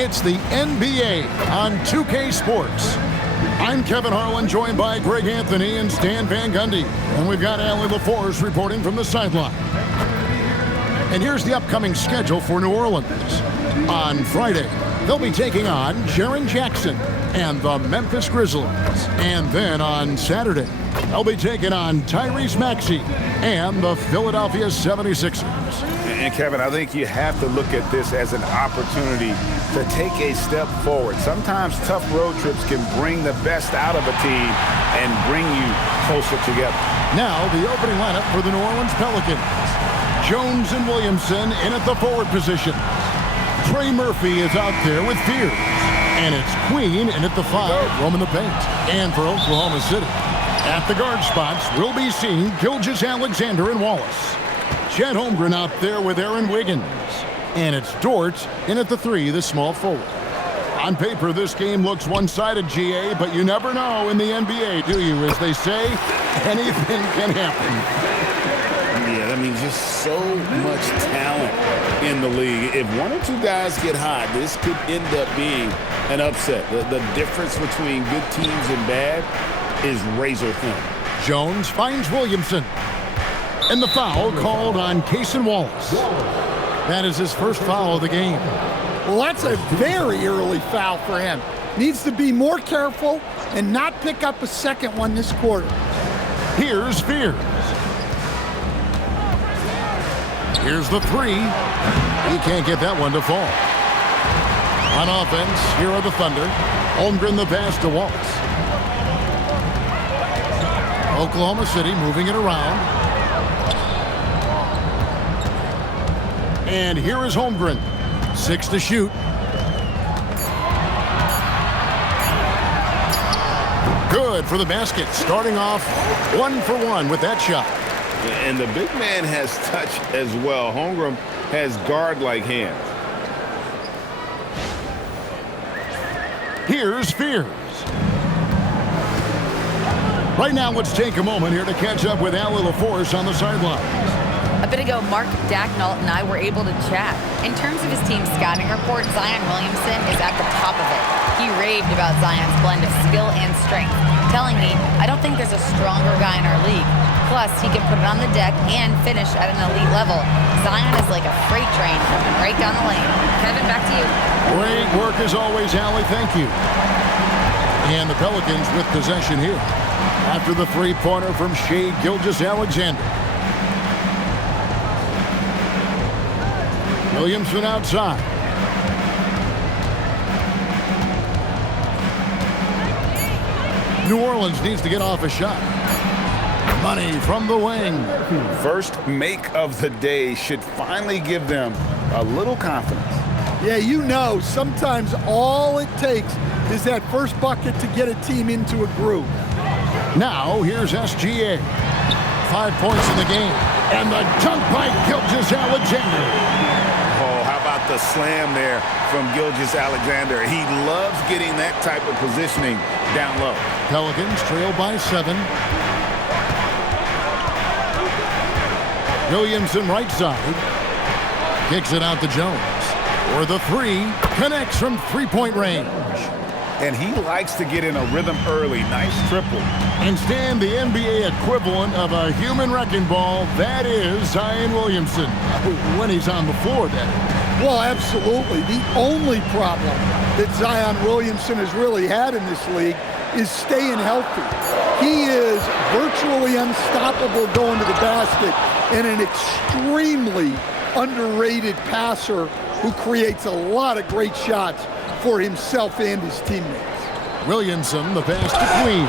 It's the NBA on 2K Sports. I'm Kevin Harlan, joined by Greg Anthony and Stan Van Gundy. And we've got Allie LaForce reporting from the sideline. And here's the upcoming schedule for New Orleans. On Friday, they'll be taking on Jaren Jackson and the Memphis Grizzlies. And then on Saturday, they'll be taking on Tyrese Maxey and the Philadelphia 76ers. And Kevin, I think you have to look at this as an opportunity to take a step forward. Sometimes tough road trips can bring the best out of a team and bring you closer together. Now the opening lineup for the New Orleans Pelicans. Jones and Williamson in at the forward position. Trey Murphy is out there with Fears. And it's Queen in at the 5, roaming the paint. And for Oklahoma City, at the guard spots, we'll be seeing Gilgeous-Alexander and Wallace. Chet Holmgren out there with Aaron Wiggins. And it's Dort in at the 3, the small forward. On paper, this game looks one-sided, GA, but you never know in the NBA, do you? As they say, anything can happen. Yeah, I mean, just so much talent in the league. If one or two guys get hot, this could end up being an upset. The difference between good teams and bad is razor thin. Jones finds Williamson. And the foul called on Cason Wallace. That is his first foul of the game. Well, that's a very early foul for him. Needs to be more careful and not pick up a second one this quarter. Here's Fears. Here's the 3. He can't get that one to fall. On offense, here are the Thunder. Holmgren the pass to Wallace. Oklahoma City moving it around. And here is Holmgren. 6 to shoot. Good for the basket. Starting off 1 for 1 with that shot. And the big man has touch as well. Holmgren has guard-like hands. Here's Fears. Right now, let's take a moment here to catch up with Allie LaForce on the sidelines. A bit ago, Mark Dacknault and I were able to chat. In terms of his team's scouting report, Zion Williamson is at the top of it. He raved about Zion's blend of skill and strength, telling me, "I don't think there's a stronger guy in our league. Plus, he can put it on the deck and finish at an elite level. Zion is like a freight train coming right down the lane." Kevin, back to you. Great work as always, Allie. Thank you. And the Pelicans with possession here after the three-pointer from Shai Gilgeous-Alexander. Williamson outside. New Orleans needs to get off a shot. Money from the wing. First make of the day should finally give them a little confidence. Yeah, you know, sometimes all it takes is that first bucket to get a team into a groove. Now, here's SGA. 5 points in the game. And the dunk by Gilgeous-Alexander. Oh, how about the slam there from Gilgeous-Alexander? He loves getting that type of positioning down low. Pelicans trail by 7. Williamson right side. Kicks it out to Jones. For the 3. Connects from three-point range. And he likes to get in a rhythm early. Nice triple. And stand the NBA equivalent of a human wrecking ball. That is Zion Williamson. When he's on the floor, that is. Well, absolutely. The only problem that Zion Williamson has really had in this league is staying healthy. He is virtually unstoppable going to the basket and an extremely underrated passer who creates a lot of great shots for himself and his teammates. Williamson, the pass to Queen.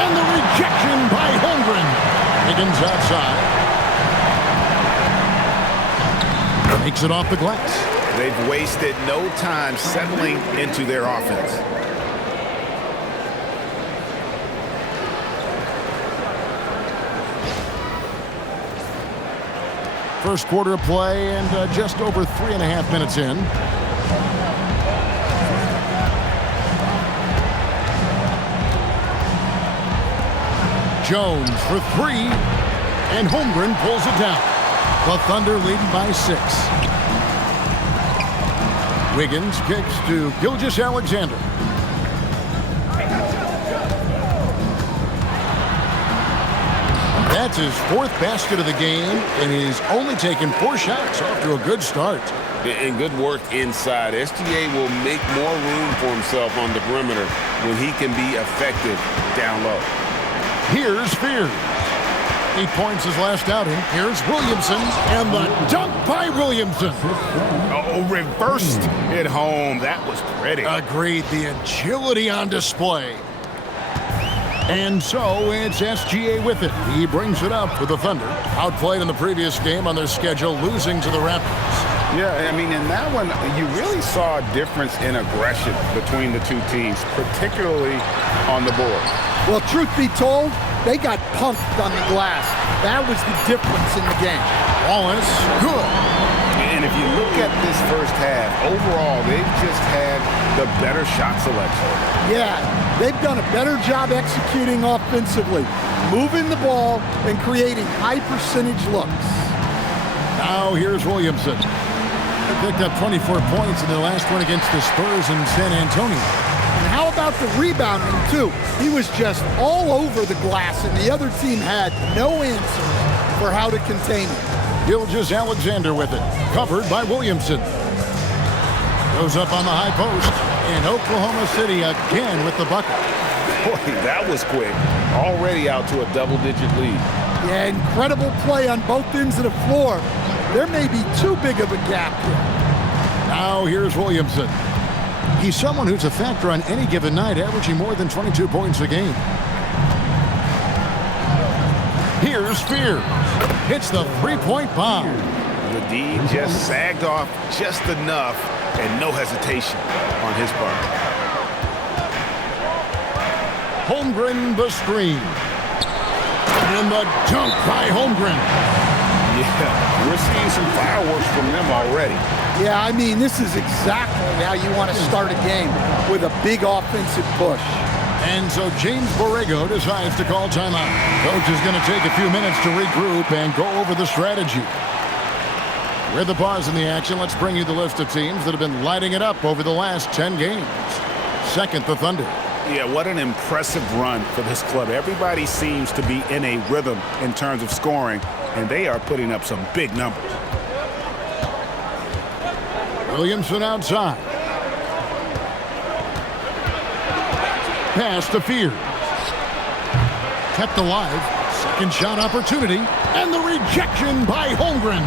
And the rejection by Holmgren. Higgins outside. Makes it off the glass. They've wasted no time settling into their offense. First quarter of play and just over 3.5 minutes in. Jones for 3, and Holmgren pulls it down. The Thunder leading by 6. Wiggins kicks to Gilgeous-Alexander. That's his 4th basket of the game, and he's only taken 4 shots. Off to a good start. And good work inside. SGA will make more room for himself on the perimeter when he can be effective down low. Here's Fears. 8 points his last outing. Here's Williamson, and the dunk by Williamson. Oh, reversed it home. That was pretty. Agreed. The agility on display. And so it's SGA with it. He brings it up for the Thunder. Outplayed in the previous game on their schedule, losing to the Raptors. Yeah, I mean, in that one, you really saw a difference in aggression between the two teams, particularly on the board. Well, truth be told, they got punked on the glass. That was the difference in the game. Wallace, good. And if you look at this first half, overall, they've just had the better shot selection. Yeah, they've done a better job executing offensively, moving the ball and creating high percentage looks. Now here's Williamson. They picked up 24 points in their last one against the Spurs in San Antonio. And how about the rebounding, too? He was just all over the glass, and the other team had no answer for how to contain him. Gilgeous-Alexander with it, covered by Williamson. Goes up on the high post, and Oklahoma City again with the bucket. Boy, that was quick. Already out to a double-digit lead. Yeah, incredible play on both ends of the floor. There may be too big of a gap here. Now here's Williamson. He's someone who's a factor on any given night, averaging more than 22 points a game. Here's Fears. Hits the three-point bomb. The D just sagged off just enough, and no hesitation on his part. Holmgren the screen. And the dunk by Holmgren. Yeah, we're seeing some fireworks from them already. Yeah, I mean, this is exactly how you want to start a game, with a big offensive push. And so James Borrego decides to call timeout. Coach is going to take a few minutes to regroup and go over the strategy. With the pause in the action, let's bring you the list of teams that have been lighting it up over the last 10 games. Second, the Thunder. Yeah, what an impressive run for this club. Everybody seems to be in a rhythm in terms of scoring, and they are putting up some big numbers. Williamson outside. Pass to Fears. Kept alive. Second shot opportunity. And the rejection by Holmgren.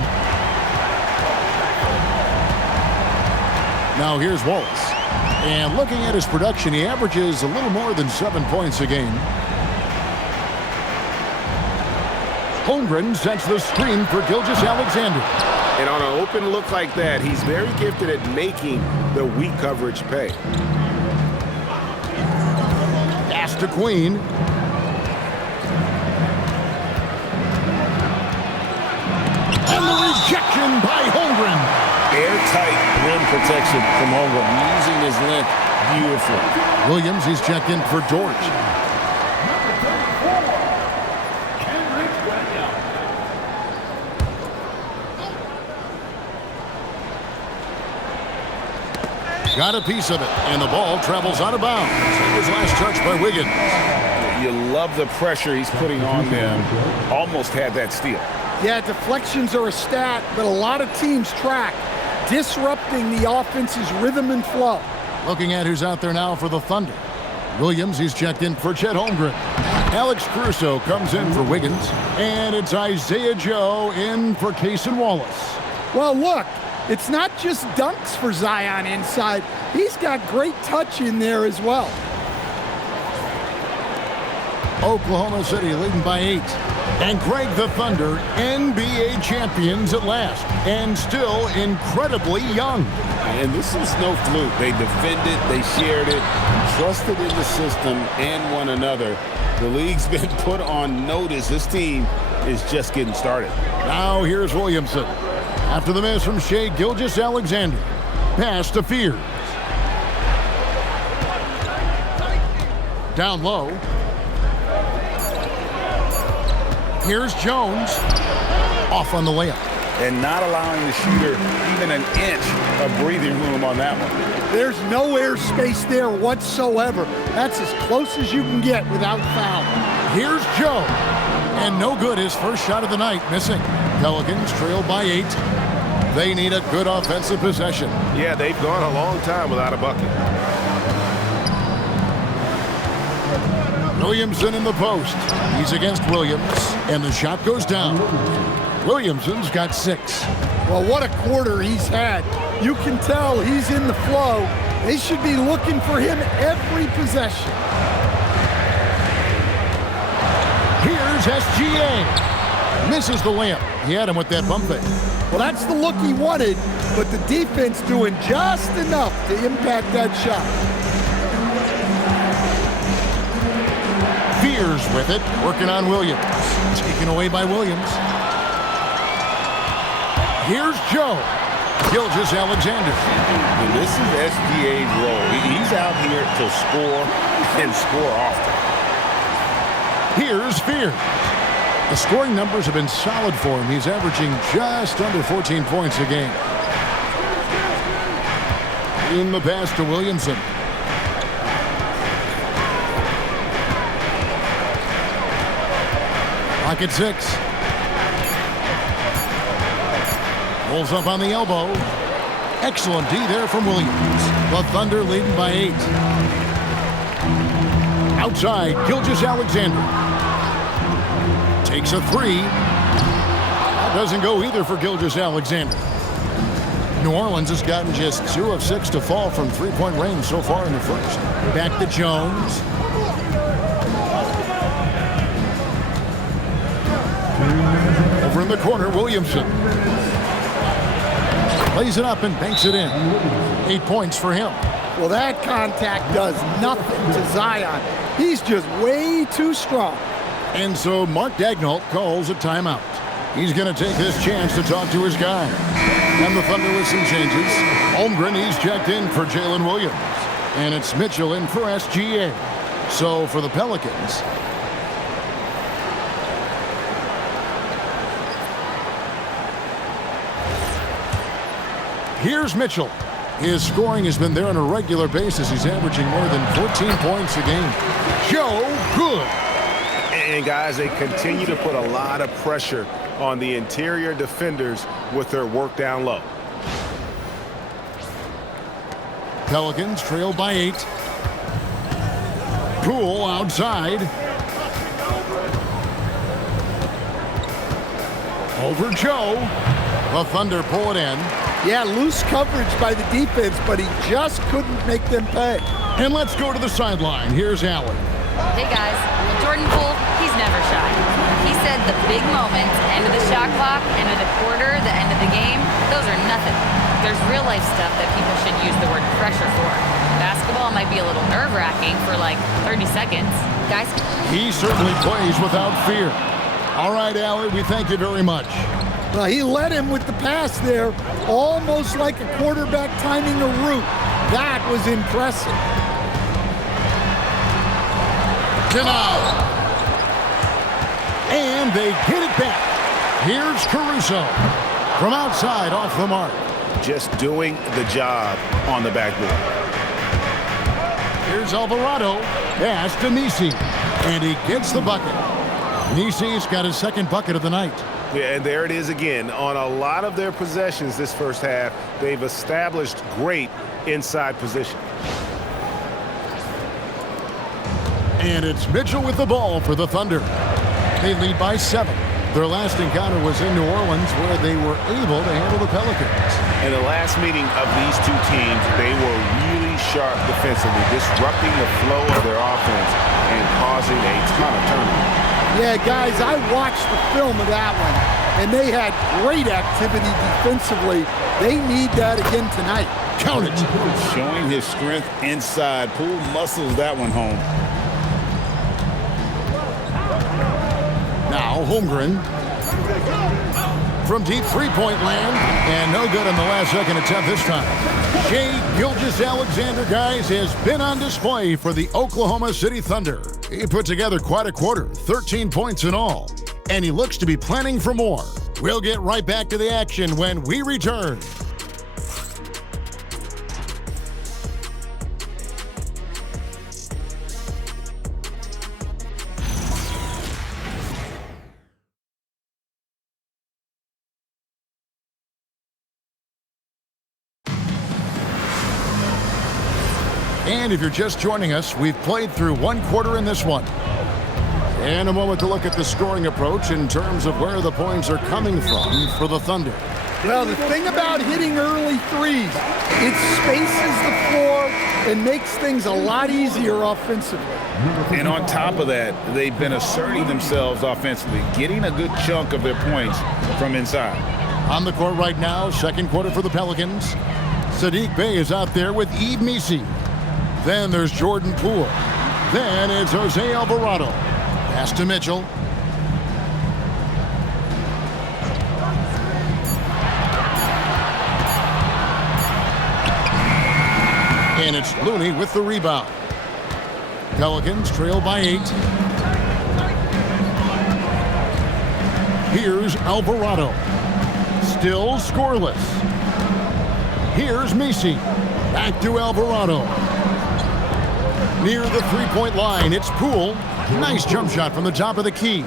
Now here's Wallace. And looking at his production, he averages a little more than 7 points a game. Holmgren sets the screen for Gilgeous-Alexander. And on an open look like that, he's very gifted at making the weak coverage pay. Pass to Queen. And the rejection by Holmgren. Airtight rim protection from Holmgren, using his length beautifully. Williams, he's checked in for George. Got a piece of it, and the ball travels out of bounds. It was last touched by Wiggins. You love the pressure he's putting on them. Almost had that steal. Yeah, deflections are a stat, but a lot of teams track, disrupting the offense's rhythm and flow. Looking at who's out there now for the Thunder. Williams, he's checked in for Chet Holmgren. Alex Caruso comes in for Wiggins. And it's Isaiah Joe in for Cason Wallace. Well, look, it's not just dunks for Zion inside. He's got great touch in there as well. Oklahoma City leading by 8. And Greg, the Thunder, NBA champions at last, and still incredibly young. And this is no fluke. They defended, they shared it, trusted in the system and one another. The league's been put on notice. This team is just getting started. Now here's Williamson. After the miss from Shai Gilgeous-Alexander. Pass to Fears. Down low. Here's Jones. Off on the layup. and not allowing the shooter even an inch of breathing room on that one. There's no air space there whatsoever. That's as close as you can get without foul. Here's Joe. And no good, his first shot of the night, missing. Pelicans trail by 8. They need a good offensive possession. Yeah, they've gone a long time without a bucket. Williamson in the post. He's against Williams, and the shot goes down. Williamson's got 6. Well, what a quarter he's had. You can tell he's in the flow. They should be looking for him every possession. Here's SGA. Misses the layup. He had him with that bump fake. Well, that's the look he wanted, but the defense doing just enough to impact that shot. Fears with it, working on Williams. Taken away by Williams. Here's Joe. Gilgeous-Alexander. And this is SGA's role. He's out here to score and score often. Here's Fears. The scoring numbers have been solid for him. He's averaging just under 14 points a game. In the pass to Williamson. Pocket 6. Pulls up on the elbow. Excellent D there from Williams. The Thunder leading by 8. Outside, Gilgeous-Alexander. Takes a 3. That doesn't go either for Gilgeous-Alexander. New Orleans has gotten just 2 of 6 to fall from three-point range so far in the first. Back to Jones. Over in the corner, Williamson. Plays it up and banks it in. 8 points for him. Well, that contact does nothing to Zion. He's just way too strong. And so Mark Daigneault calls a timeout. He's going to take this chance to talk to his guy. And the Thunder with some changes. Holmgren, he's checked in for Jalen Williams. And it's Mitchell in for SGA. So for the Pelicans, here's Mitchell. His scoring has been there on a regular basis. He's averaging more than 14 points a game. Joe, good. And guys, they continue to put a lot of pressure on the interior defenders with their work down low. Pelicans trail by 8. Poole outside. Over Joe. The Thunder pull it in. Yeah, loose coverage by the defense, but he just couldn't make them pay. And let's go to the sideline. Here's Allen. Hey guys, Jordan Poole, he's never shy. He said the big moments, end of the shot clock, end of the quarter, the end of the game, those are nothing. There's real life stuff that people should use the word pressure for. Basketball might be a little nerve-wracking for like 30 seconds. Guys? He certainly plays without fear. All right, Allen, we thank you very much. Well, he led him with the pass there, almost like a quarterback timing a route. That was impressive. Denied. And they get it back. Here's Caruso from outside off the mark. Just doing the job on the backboard. Here's Alvarado. Pass to Nisi. And he gets the bucket. Nisi's got his second bucket of the night. Yeah, and there it is again. On a lot of their possessions this first half, they've established great inside position. And it's Mitchell with the ball for the Thunder. They lead by 7. Their last encounter was in New Orleans, where they were able to handle the Pelicans. In the last meeting of these two teams, they were really sharp defensively, disrupting the flow of their offense and causing a ton of turnovers. Yeah, guys, I watched the film of that one, and they had great activity defensively. They need that again tonight. Count it. Showing his strength inside. Poole muscles that one home. Now Holmgren from deep three-point land, and no good on the last second attempt this time. Shai Gilgeous-Alexander, guys, has been on display for the Oklahoma City Thunder. He put together quite a quarter, 13 points in all, and he looks to be planning for more. We'll get right back to the action when we return. And if you're just joining us, we've played through one quarter in this one. And a moment to look at the scoring approach in terms of where the points are coming from for the Thunder. Well, the thing about hitting early threes, it spaces the floor and makes things a lot easier offensively. And on top of that, they've been asserting themselves offensively, getting a good chunk of their points from inside. On the court right now, second quarter for the Pelicans. Saddiq Bey is out there with Yves Missi. Then there's Jordan Poole. Then it's Jose Alvarado. Pass to Mitchell. And it's Looney with the rebound. Pelicans trail by 8. Here's Alvarado. Still scoreless. Here's Missi. Back to Alvarado. Near the three-point line, it's Poole. Nice jump shot from the top of the key.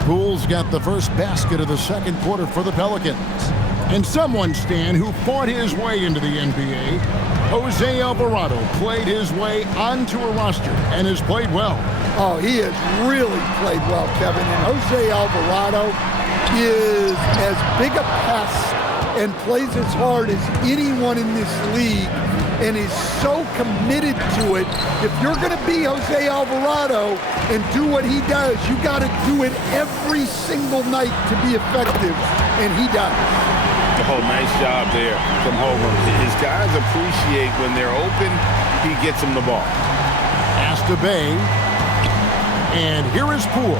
Poole's got the first basket of the second quarter for the Pelicans. And someone, Stan, who fought his way into the NBA, Jose Alvarado, played his way onto a roster and has played well. Oh, he has really played well, Kevin. And Jose Alvarado is as big a pest and plays as hard as anyone in this league and is so committed to it. If you're going to be Jose Alvarado and do what he does, you got to do it every single night to be effective, and he does. Oh, nice job there from Holmgren. His guys appreciate when they're open, he gets them the ball. Pass to Bey. And here is Poole.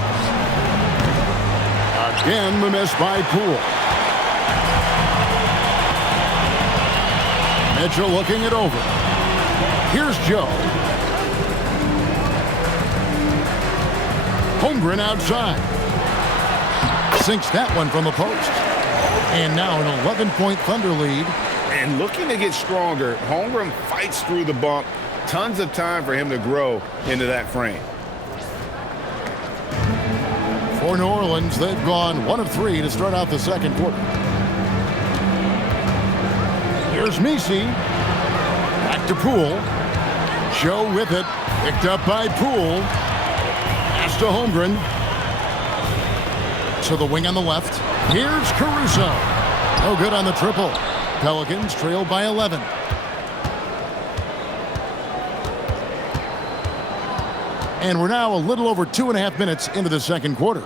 Again, the miss by Poole. Mitchell looking it over. Here's Joe. Holmgren outside. Sinks that one from the post. And now an 11-point Thunder lead. And looking to get stronger, Holmgren fights through the bump. Tons of time for him to grow into that frame. For New Orleans, they've gone 1 of 3 to start out the second quarter. Here's Missi. Back to Poole. Joe with it. Picked up by Poole. Pass to Holmgren. To the wing on the left. Here's Caruso. No good on the triple. Pelicans trail by 11. And we're now a little over 2.5 minutes into the second quarter.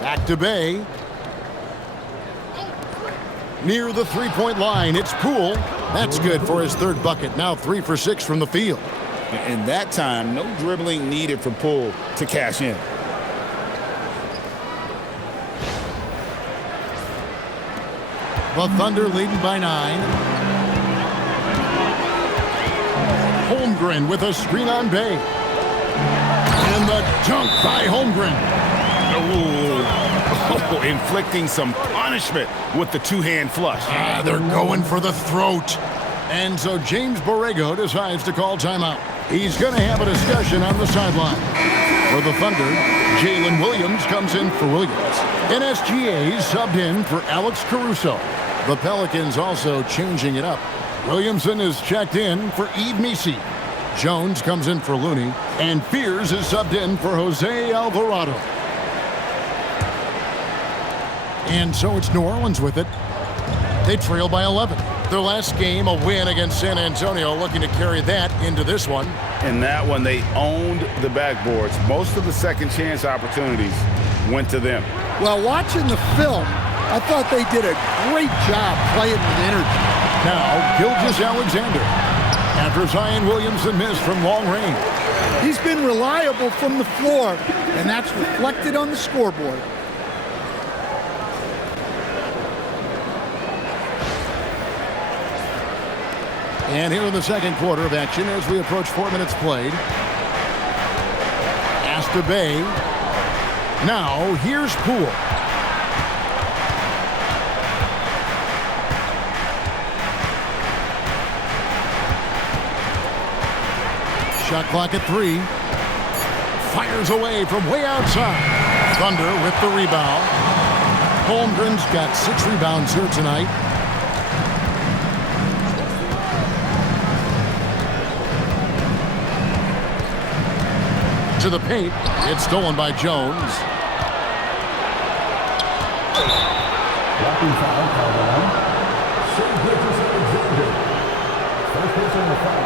Back to Bey. Near the three-point line, it's Poole. That's good for his third bucket. Now 3 for 6 from the field. And that time, no dribbling needed for Poole to cash in. The Thunder leading by 9. Holmgren with a screen on Bey. And the dunk by Holmgren. Oh, inflicting some punishment with the two-hand flush. They're going for the throat. And so James Borrego decides to call timeout. He's going to have a discussion on the sideline. For the Thunder, Jalen Williams comes in for Williams. NSGA subbed in for Alex Caruso. The Pelicans also changing it up. Williamson is checked in for Yves Missi. Jones comes in for Looney. And Fears is subbed in for Jose Alvarado. And so it's New Orleans with it. They trail by 11. Their last game, a win against San Antonio, looking to carry that into this one. In that one, they owned the backboards. Most of the second chance opportunities went to them. Well, watching the film, I thought they did a great job playing with energy. Now, Gilgeous-Alexander. After Zion Williamson missed from long range. He's been reliable from the floor, and that's reflected on the scoreboard. And here in the second quarter of action as we approach 4 minutes played. Pass to Bey. Now, here's Poole. Shot clock at 3. Fires away from way outside. Thunder with the rebound. Holmgren's got 6 rebounds here tonight. To the paint. It's stolen by Jones. Walking foul called on Shai Gilgeous-Alexander. First person to foul.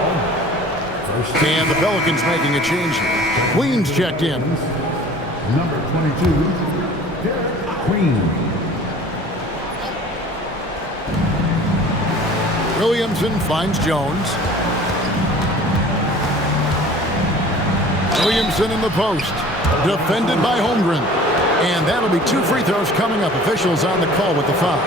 And the Pelicans making a change here. Queen's checked in. Number 22, Derik Queen. Williamson finds Jones. Williamson in the post. Defended by Holmgren. And that'll be 2 free throws coming up. Officials on the call with the foul.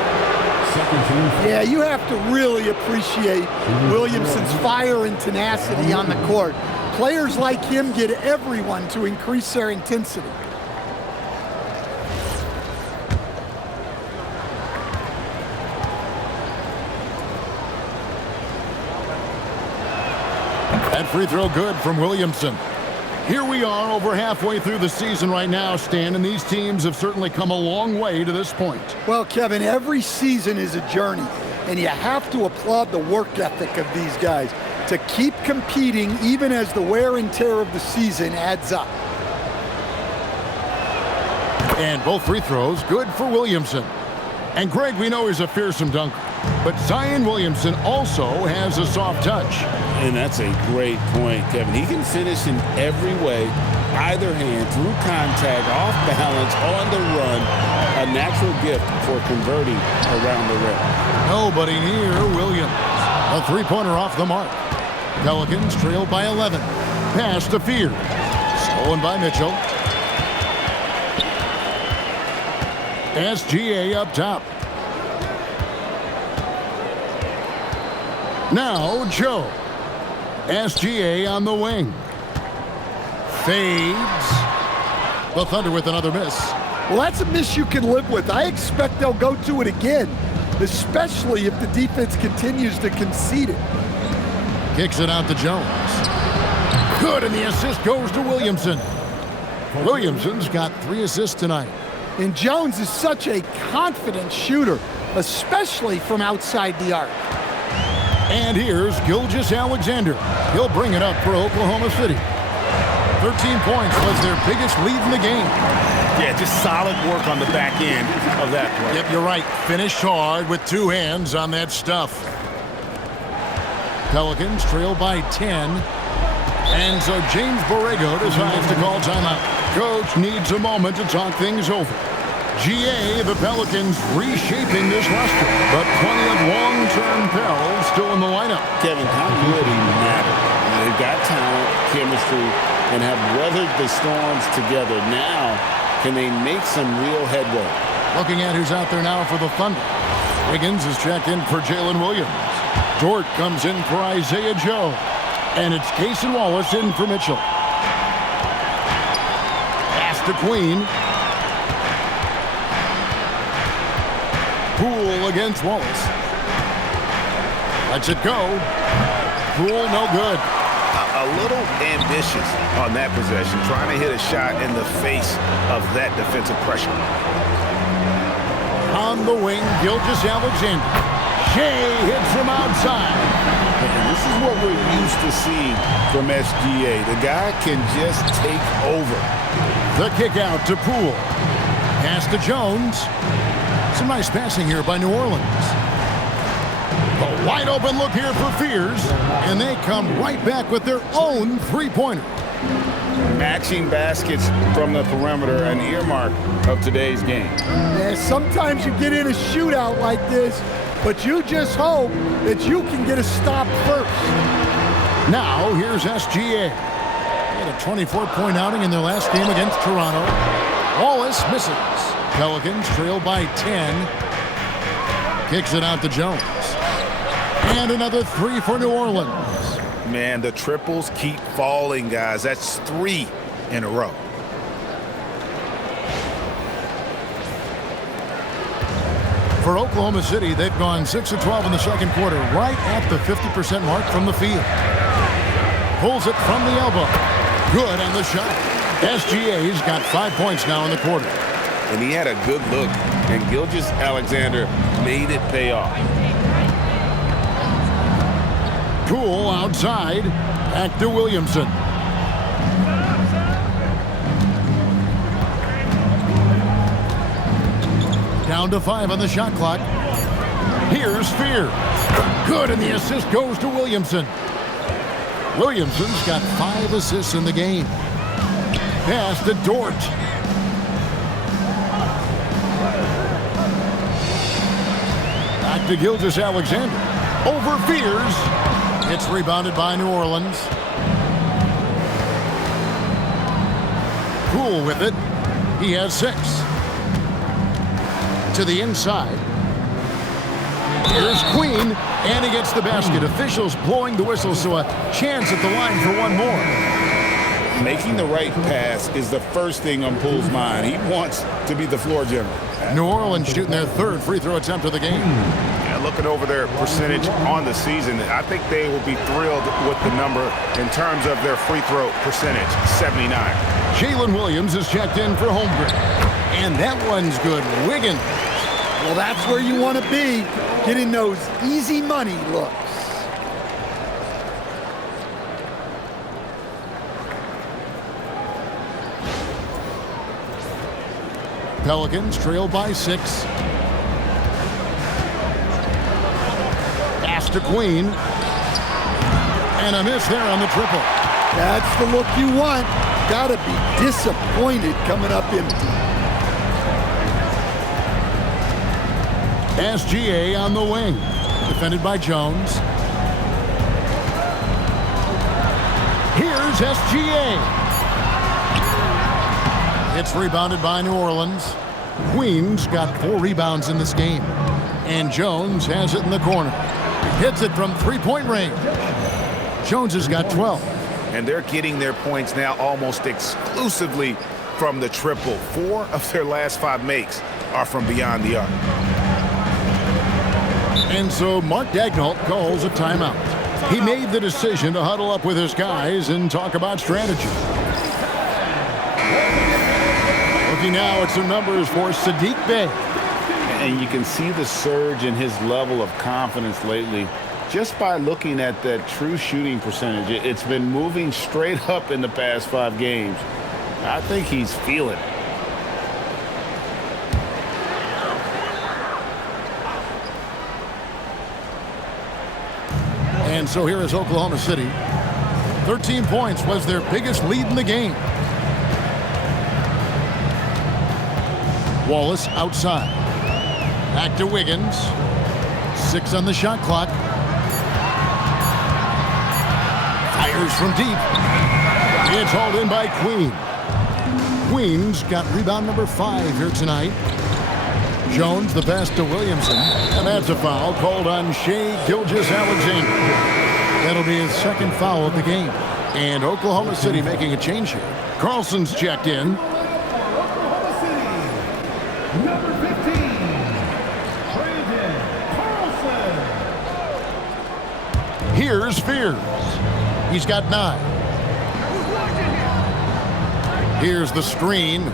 Yeah, you have to really appreciate Williamson's fire and tenacity on the court. Players like him get everyone to increase their intensity. That free throw good from Williamson. Here we are over halfway through the season right now, Stan, and these teams have certainly come a long way to this point. Well, Kevin, every season is a journey, and you have to applaud the work ethic of these guys to keep competing even as the wear and tear of the season adds up. And both free throws good for Williamson. And Greg, we know he's a fearsome dunker, but Zion Williamson also has a soft touch. And that's a great point, Kevin. He can finish in every way, either hand, through contact, off balance, on the run. A natural gift for converting around the rim. Nobody near Williams. A three-pointer off the mark. Pelicans trailed by 11. Pass to Fear. Stolen by Mitchell. SGA up top. Now Joe. SGA on the wing. Fades. The Thunder with another miss. Well, that's a miss you can live with. I expect they'll go to it again, especially if the defense continues to concede it. Kicks it out to Jones. Good, and the assist goes to Williamson. Williamson's got 3 assists tonight. And Jones is such a confident shooter, especially from outside the arc. And here's Gilgeous-Alexander. He'll bring it up for Oklahoma City. 13 points was their biggest lead in the game. Yeah, just solid work on the back end of that play. Yep, you're right. Finished hard with 2 hands on that stuff. Pelicans trail by 10. And so James Borrego decides to call timeout. Coach needs a moment to talk things over. GA, the Pelicans reshaping this roster, but plenty of long-term Pels still in the lineup. Kevin, continuity matters. They've got talent, chemistry, and have weathered the storms together. Now, can they make some real headway? Looking at who's out there now for the Thunder. Wiggins is checked in for Jalen Williams. Dort comes in for Isaiah Joe. And it's Cason Wallace in for Mitchell. Pass to Queen. Poole against Wallace. Lets it go. Poole no good. A little ambitious on that possession, trying to hit a shot in the face of that defensive pressure. On the wing, Gilgeous-Alexander. Shai hits from outside. And this is what we're used to seeing from SGA. The guy can just take over. The kick out to Poole. Pass to Jones. Some nice passing here by New Orleans. A wide open look here for Fears. And they come right back with their own three-pointer. Matching baskets from the perimeter, an earmark of today's game. Yeah, sometimes you get in a shootout like this, but you just hope that you can get a stop first. Now, here's SGA. They had a 24-point outing in their last game against Toronto. Wallace misses. Pelicans trail by 10. Kicks it out to Jones. And another 3 for New Orleans. Man, the triples keep falling, guys. That's 3 in a row. For Oklahoma City, they've gone 6 of 12 in the second quarter, right at the 50% mark from the field. pulls it from the elbow. Good on the shot. SGA's got 5 points now in the quarter. And he had a good look, and Gilgeous-Alexander made it pay off. Poole outside. Back to Williamson. Down to 5 on the shot clock. Here's Fear. Good, and the assist goes to Williamson. Williamson's got 5 assists in the game. Pass to Dort. Back to Gilgeous-Alexander. Over Fears. It's rebounded by New Orleans. Poole with it. He has 6. To the inside. Here's Queen, and he gets the basket. Officials blowing the whistle, so a chance at the line for one more. Making the right pass is the first thing on Poole's mind. He wants to be the floor general. New Orleans shooting their 3rd free throw attempt of the game. Yeah, looking over their percentage on the season, I think they will be thrilled with the number in terms of their free throw percentage, 79. Jalen Williams is checked in for Holmgren. And that one's good. Wiggins. Well, that's where you want to be, getting those easy money looks. Pelicans trail by 6. Pass to Queen. And a miss there on the triple. That's the look you want. Gotta be disappointed coming up empty. SGA on the wing. Defended by Jones. Here's SGA. It's rebounded by New Orleans. Queen's got 4 rebounds in this game. And Jones has it in the corner. Hits it from 3-point range. Jones has got 12. And they're getting their points now almost exclusively from the triple. 4 of their last 5 makes are from beyond the arc. And so Mark Daigneault calls a timeout. He made the decision to huddle up with his guys and talk about strategy. Looking now at some numbers for Saddiq Bey. And you can see the surge in his level of confidence lately just by looking at that true shooting percentage. It's been moving straight up in the past 5 games. I think he's feeling it. And so here is Oklahoma City. 13 points was their biggest lead in the game. Wallace outside. Back to Wiggins. 6 on the shot clock. Fires from deep. It's hauled in by Queen. Queen's got rebound number 5 here tonight. Jones the pass to Williamson. And that's a foul called on Shai Gilgeous-Alexander. That'll be his 2nd foul of the game. And Oklahoma City making a change here. Carlson's checked in. Oklahoma City, number 15, Brandon Carlson. Here's Fears. He's got 9. Here's the screen.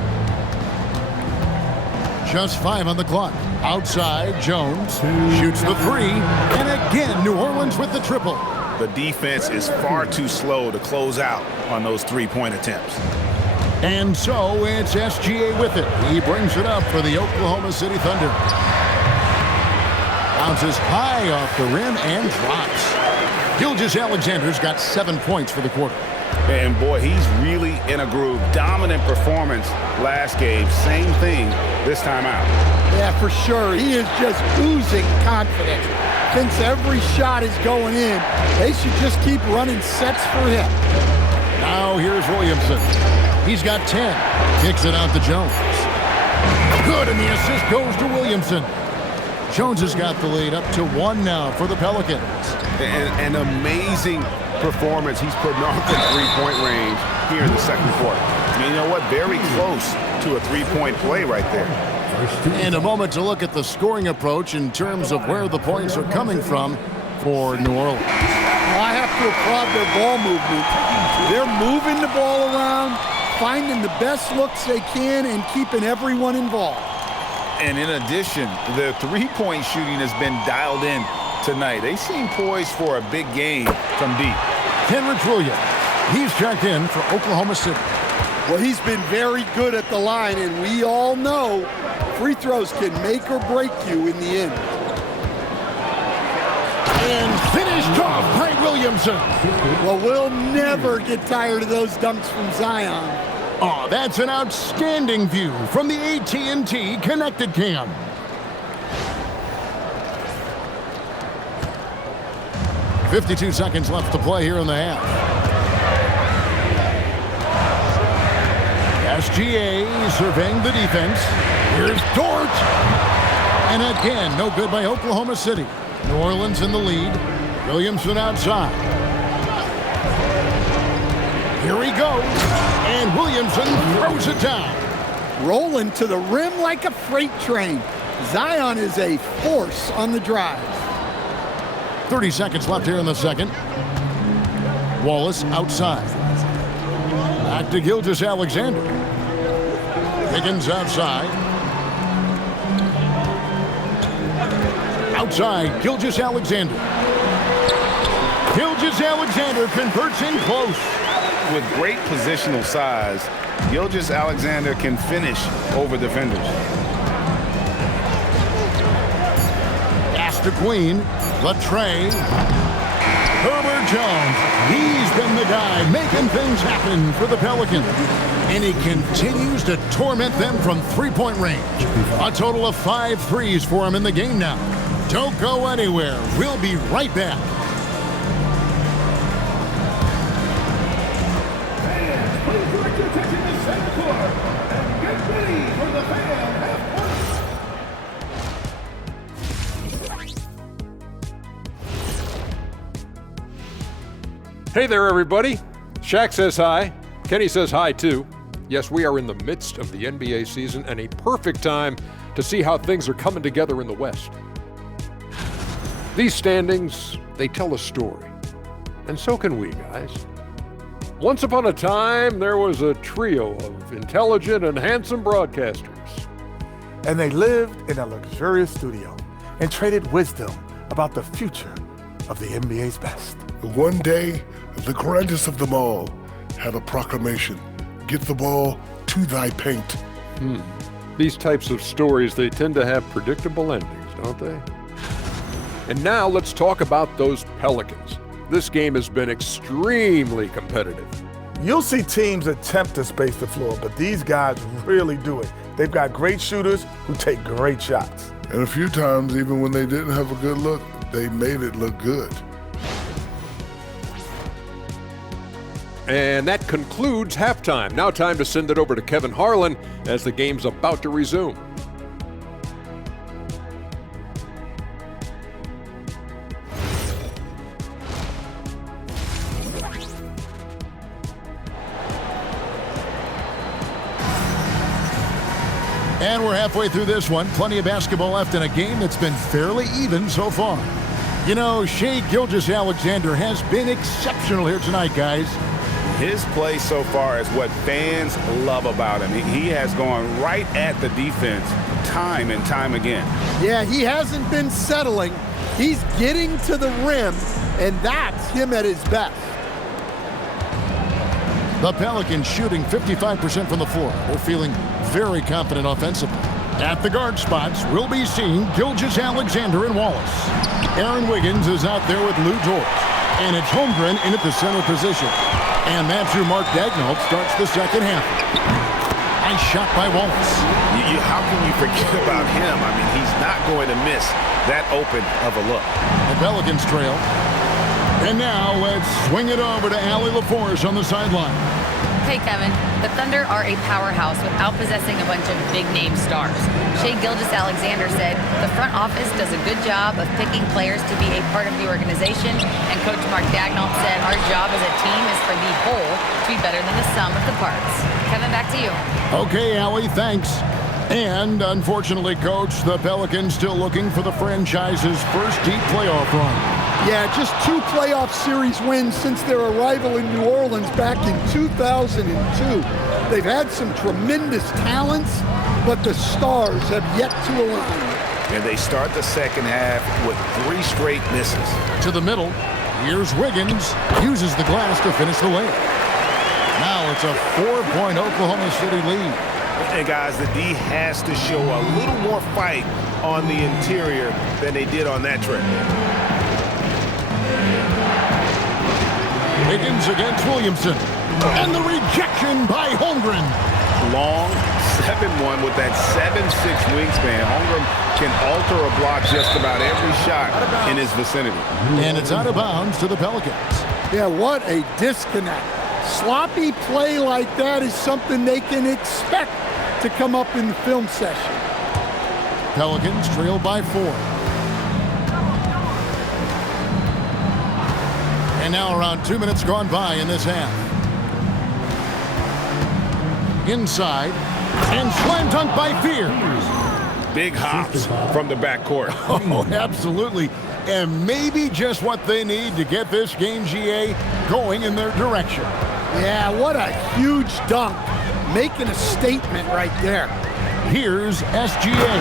Just 5 on the clock. Outside, Jones shoots the 3. And again, New Orleans with the triple. The defense is far too slow to close out on those 3-point attempts. And so it's SGA with it. He brings it up for the Oklahoma City Thunder. Bounces high off the rim and drops. Gilgeous-Alexander's got 7 points for the quarter. And boy, he's really in a groove. Dominant performance last game. Same thing this time out. Yeah, for sure. He is just oozing confidence. Thinks every shot is going in. They should just keep running sets for him. Now here's Williamson. He's got 10. Kicks it out to Jones. Good, and the assist goes to Williamson. Jones has got the lead up to 1 now for the Pelicans. An amazing performance he's putting on from 3-point range here in the 2nd quarter. And you know what? Very close to a 3-point play right there. And a moment to look at the scoring approach in terms of where the points are coming from for New Orleans. I have to applaud their ball movement. They're moving the ball around, finding the best looks they can, and keeping everyone involved. And in addition, their three-point shooting has been dialed in tonight. They seem poised for a big game from deep. Kenrich Williams, he's checked in for Oklahoma City. Well, he's been very good at the line, and we all know free throws can make or break you in the end. And finished off by Williamson. Well, we'll never get tired of those dunks from Zion. Oh, that's an outstanding view from the AT&T Connected Cam. .52 seconds left to play here in the half. SGA surveying the defense. Here's Dort. And again, no good by Oklahoma City. New Orleans in the lead. Williamson outside. Here he goes. And Williamson throws it down. Rolling to the rim like a freight train. Zion is a force on the drive. 30 seconds left here in the second. Wallace outside. Back to Gilgeous-Alexander. Higgins outside. Outside, Gilgeous-Alexander. Gilgeous-Alexander converts in close. With great positional size, Gilgeous-Alexander can finish over defenders. Pass to Queen. Latre. Herbert Jones. He's been the guy making things happen for the Pelicans. And he continues to torment them from three-point range. A total of 5 threes for him in the game now. Don't go anywhere. We'll be right back. Fans, please direct your attention to center court and get ready for the fan half court. Hey there, everybody. Shaq says hi. Kenny says hi, too. Yes, we are in the midst of the NBA season and a perfect time to see how things are coming together in the West. These standings, they tell a story. And so can we, guys. Once upon a time, there was a trio of intelligent and handsome broadcasters. And they lived in a luxurious studio and traded wisdom about the future of the NBA's best. One day, the grandest of them all had a proclamation: get the ball to thy paint. These types of stories, they tend to have predictable endings, don't they? And now let's talk about those Pelicans. This game has been extremely competitive. You'll see teams attempt to space the floor, but these guys really do it. They've got great shooters who take great shots. And a few times, even when they didn't have a good look, they made it look good. And that concludes halftime. Now time to send it over to Kevin Harlan as the game's about to resume. And we're halfway through this one. Plenty of basketball left in a game that's been fairly even so far. You know, Shai Gilgeous-Alexander has been exceptional here tonight, guys. His play so far is what fans love about him. He has gone right at the defense time and time again. Yeah, he hasn't been settling. He's getting to the rim, and that's him at his best. The Pelicans shooting 55% from the floor. They're feeling very confident offensively. At the guard spots, we'll be seeing Gilgeous-Alexander and Wallace. Aaron Wiggins is out there with Lou Dort. And it's Holmgren in at the center position. And that's who Mark Daigneault starts the second half. Nice shot by Wallace. How can you forget about him? I mean, he's not going to miss that open of a look. The Pelicans trail. And now let's swing it over to Allie LaForce on the sideline. Hey, Kevin. The Thunder are a powerhouse without possessing a bunch of big-name stars. Shai Gilgeous-Alexander said the front office does a good job of picking players to be a part of the organization, and Coach Mark Daigneault said our job as a team is for the whole to be better than the sum of the parts. Kevin, back to you. Okay, Allie, thanks. And unfortunately, Coach, the Pelicans still looking for the franchise's first deep playoff run. Yeah, just 2 playoff series wins since their arrival in New Orleans back in 2002. They've had some tremendous talents, but the stars have yet to align. And they start the second half with 3 straight misses. To the middle. Here's Wiggins. Uses the glass to finish the layup. Now it's a 4-point Oklahoma City lead. And guys, the D has to show a little more fight on the interior than they did on that trip. Wiggins against Williamson. And the rejection by Holmgren. Long 7-1 with that 7'6" wingspan. Holmgren can alter a block just about every shot in his vicinity. And it's out of bounds to the Pelicans. Yeah, what a disconnect. Sloppy play like that is something they can expect to come up in the film session. Pelicans trail by 4. And now around 2 minutes gone by in this half. Inside. And slam dunk by Fears. Big hops from the backcourt. Oh, absolutely. And maybe just what they need to get this game, GA, going in their direction. Yeah, what a huge dunk. Making a statement right there. Here's SGA.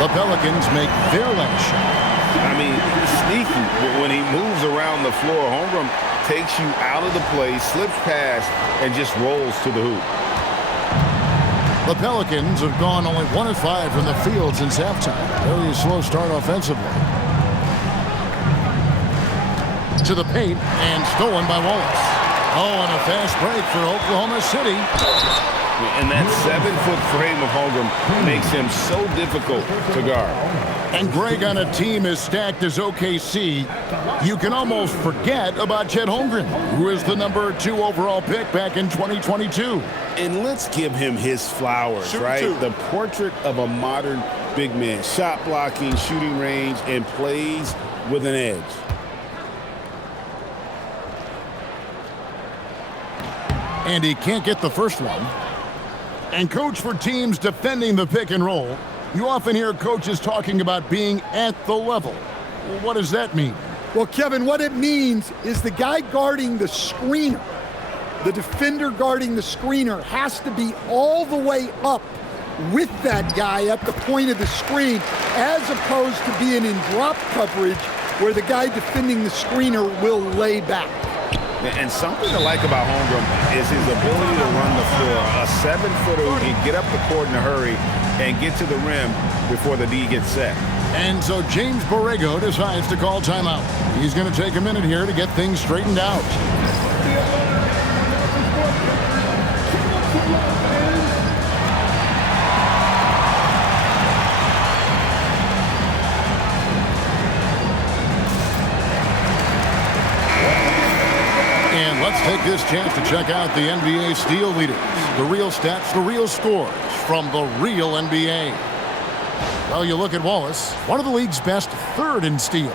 The Pelicans make their last shot. I mean, sneaky. When he moves around the floor, Holmgren takes you out of the play, slips past, and just rolls to the hoop. The Pelicans have gone only 1 of 5 from the field since halftime. Very slow start offensively. To the paint and stolen by Wallace. Oh, and a fast break for Oklahoma City. And that 7-foot frame of Holmgren makes him so difficult to guard. And Greg, on a team as stacked as OKC, you can almost forget about Chet Holmgren, who is the number 2 overall pick back in 2022. And let's give him his flowers, right? The portrait of a modern big man. Shot blocking, shooting range, and plays with an edge. And he can't get the first one. And coach, for teams defending the pick and roll, you often hear coaches talking about being at the level. Well, what does that mean? Well, Kevin, what it means is the guy guarding the screener, the defender guarding the screener, has to be all the way up with that guy at the point of the screen, as opposed to being in drop coverage where the guy defending the screener will lay back. And something to like about Holmgren is his ability to run the floor. A 7-footer who can get up the court in a hurry and get to the rim before the D gets set. And so James Borrego decides to call timeout. He's going to take a minute here to get things straightened out. And let's take this chance to check out the NBA steal leaders. The real stats, the real scores from the real NBA. Well, you look at Wallace, one of the league's best, 3rd in steals.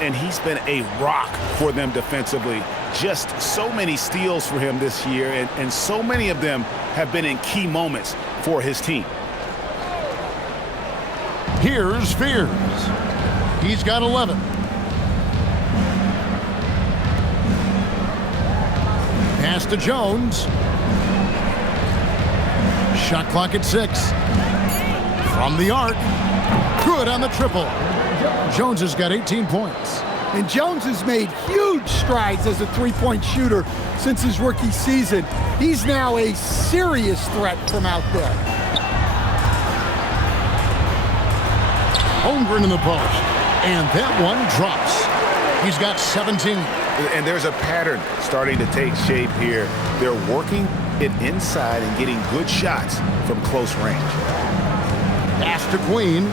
And he's been a rock for them defensively. Just so many steals for him this year, and so many of them have been in key moments for his team. Here's Fears. He's got 11. Pass to Jones. Shot clock at 6. From the arc. Good on the triple. Jones has got 18 points. And Jones has made huge strides as a three-point shooter since his rookie season. He's now a serious threat from out there. Holmgren in the post. And that one drops. He's got 17. And there's a pattern starting to take shape here. They're working it inside and getting good shots from close range. Pass to Queen.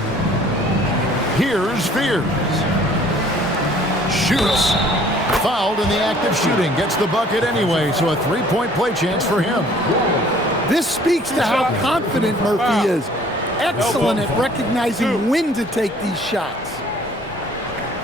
Here's Fears. Shoots. Fouled in the act of shooting. Gets the bucket anyway, so a 3-point play chance for him. This speaks to how confident Murphy is. Excellent at recognizing when to take these shots.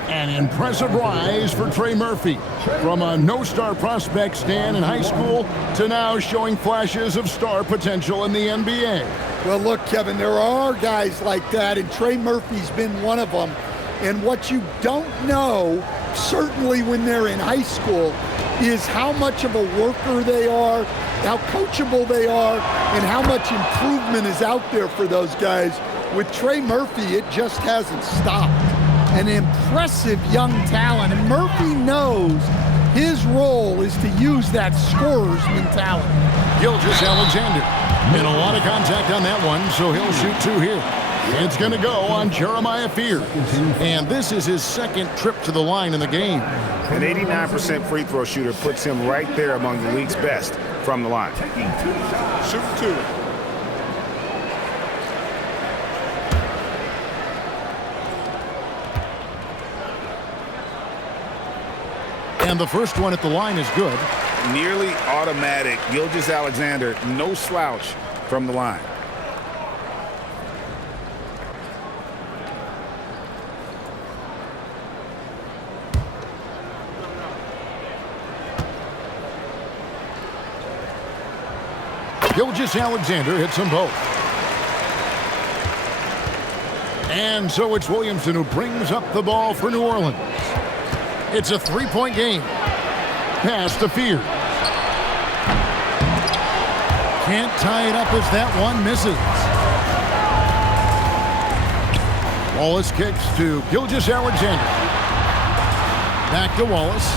An impressive rise for Trey Murphy. From a no-star prospect stand in high school to now showing flashes of star potential in the NBA. Well, look, Kevin, there are guys like that, and Trey Murphy's been one of them. And what you don't know certainly when they're in high school, is how much of a worker they are, how coachable they are, and how much improvement is out there for those guys. With Trey Murphy, it just hasn't stopped. An impressive young talent, and Murphy knows his role is to use that scorer's mentality. Gilgeous-Alexander. And a lot of contact on that one, so he'll shoot 2 here. It's going to go on Jeremiah Fears. And this is his second trip to the line in the game. An 89% free throw shooter puts him right there among the league's best from the line. Shoot 2. And the first one at the line is good. Nearly automatic. Gilgeous-Alexander, no slouch from the line. Gilgeous-Alexander hits them both. And so it's Williamson who brings up the ball for New Orleans. It's a 3-point game. Pass to Fears. Can't tie it up as that one misses. Wallace kicks to Gilgeous-Alexander. Back to Wallace.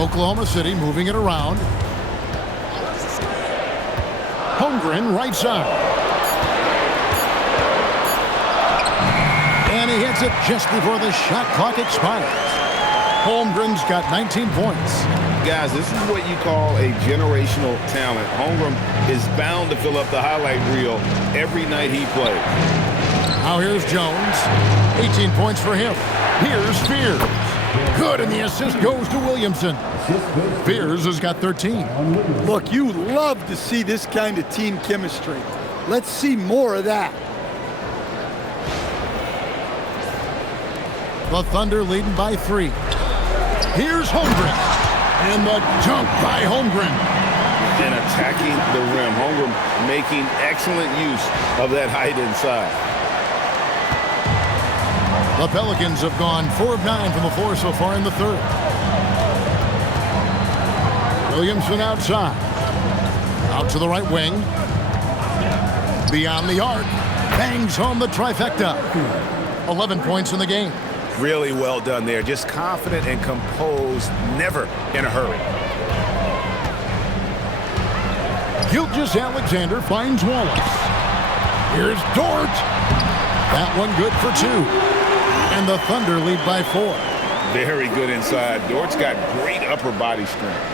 Oklahoma City moving it around. Holmgren right side. And he hits it just before the shot clock expires. Holmgren's got 19 points. Guys, this is what you call a generational talent. Holmgren is bound to fill up the highlight reel every night he plays. Now here's Jones. 18 points for him. Here's Fears. Good, and the assist goes to Williamson. Fears has got 13. Look, you love to see this kind of team chemistry. Let's see more of that. The Thunder leading by 3. Here's Holmgren. And the dunk by Holmgren. And attacking the rim. Holmgren making excellent use of that height inside. The Pelicans have gone 4 of 9 from the floor so far in the third. Williamson outside. Out to the right wing. Beyond the arc. Bangs home the trifecta. 11 points in the game. Really well done there. Just confident and composed, never in a hurry. Gilgeous-Alexander finds Wallace. Here's Dort. That one good for 2. And the Thunder lead by 4. Very good inside. Dort's got great upper body strength.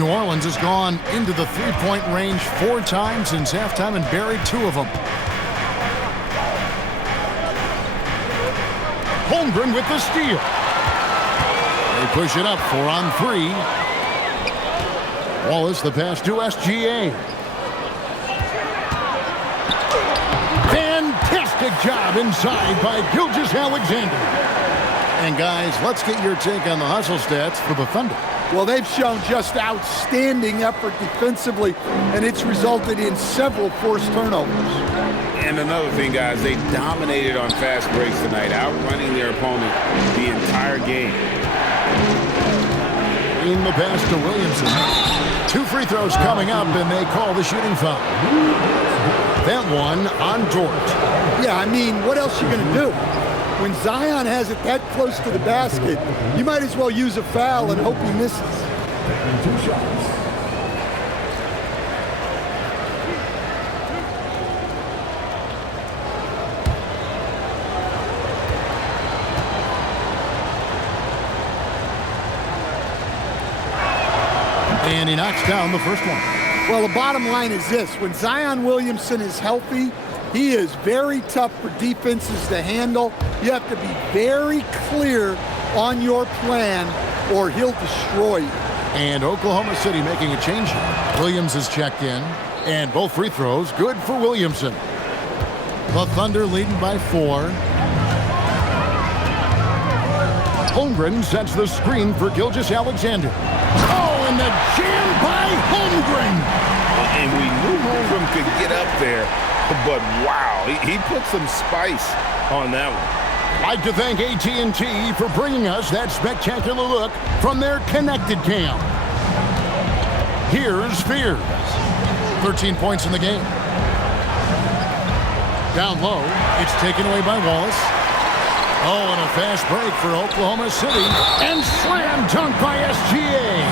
New Orleans has gone into the 3-point range 4 times since halftime and buried 2 of them. Holmgren with the steal. They push it up 4 on 3. Wallace the pass to SGA. Fantastic job inside by Gilgeous-Alexander. And guys, let's get your take on the hustle stats for the Thunder. Well, they've shown just outstanding effort defensively, and it's resulted in several forced turnovers. And another thing, guys, they dominated on fast breaks tonight, outrunning their opponent the entire game. In the pass to Williamson. 2 free throws coming up, and they call the shooting foul. That one on Dort. Yeah, I mean, what else are you going to do? When Zion has it that close to the basket, you might as well use a foul and hope he misses. And 2 shots. And he knocks down the first one. Well, the bottom line is this. When Zion Williamson is healthy, he is very tough for defenses to handle. You have to be very clear on your plan or he'll destroy you. And Oklahoma City making a change here. Williams is checked in, and both free throws good for Williamson. The Thunder leading by 4. Holmgren sets the screen for Gilgeous-Alexander. Oh, and the jam by Holmgren. And we knew Holmgren could get up there, but wow, he put some spice on that one. I'd like to thank AT&T for bringing us that spectacular look from their connected cam. Here's Fears. 13 points in the game. Down low, it's taken away by Wallace. Oh, and a fast break for Oklahoma City. And slam dunk by SGA.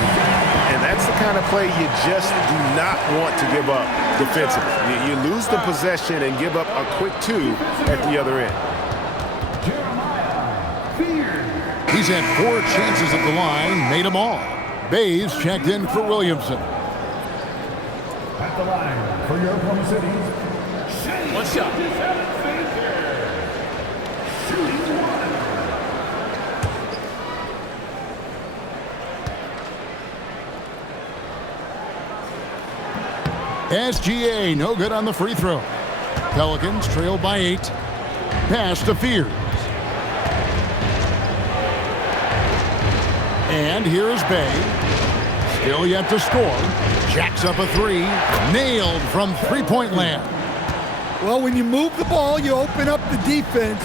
And that's the kind of play you just do not want to give up defensively. You lose the possession and give up a quick two at the other end. He's had 4 chances at the line, made them all. Bays checked in for Williamson. At the line for your Oklahoma City, What's up? shooting 1. SGA, no good on the free throw. Pelicans trail by 8. Pass to Fears. And here's Bay. Still yet to score. Jacks up a 3. Nailed from three-point land. Well, when you move the ball, you open up the defense.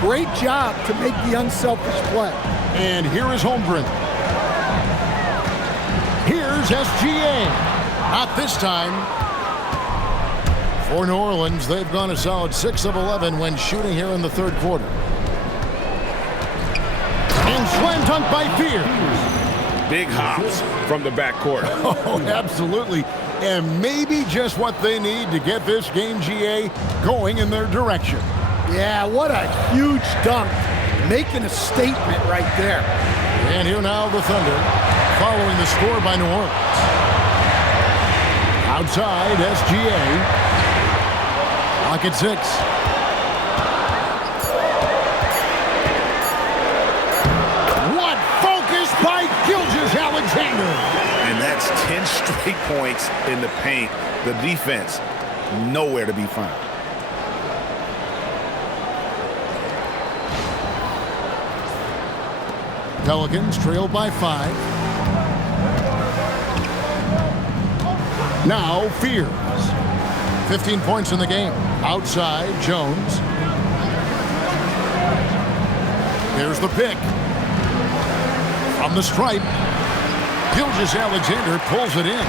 Great job to make the unselfish play. And here is Holmgren. Here's SGA. Not this time. For New Orleans, they've gone a solid 6 of 11 when shooting here in the third quarter. And slam dunk by Fears. Big hops from the backcourt. Oh, absolutely. And maybe just what they need to get this game, GA, going in their direction. Yeah, what a huge dunk. Making a statement right there. And here now the Thunder, following the score by New Orleans. Outside, SGA. Clock at 6. What focus by Gilgeous-Alexander. And that's 10 straight points in the paint. The defense, nowhere to be found. Pelicans trail by 5. Now Fears. 15 points in the game. Outside, Jones. Here's the pick. From the stripe, Gilgeous-Alexander pulls it in.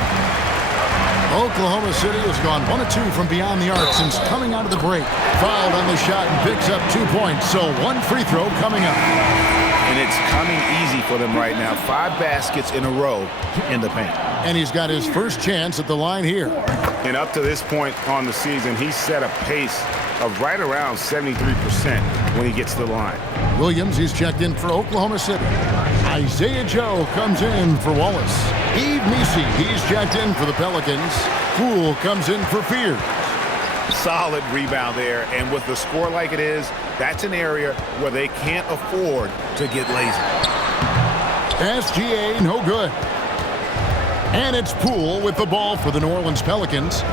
Oklahoma City has gone 1 of 2 from beyond the arc since coming out of the break. Fouled on the shot and picks up 2 points, so 1 free throw coming up. And it's coming easy for them right now. 5 baskets in a row in the paint. And he's got his first chance at the line here. And up to this point on the season, he's set a pace of right around 73% when he gets to the line. Williams, he's checked in for Oklahoma City. Isaiah Joe comes in for Wallace. Yves Missi, he's checked in for the Pelicans. Poole comes in for Fears. Solid rebound there, and with the score like it is, that's an area where they can't afford to get lazy. SGA, no good. And it's Poole with the ball for the New Orleans Pelicans.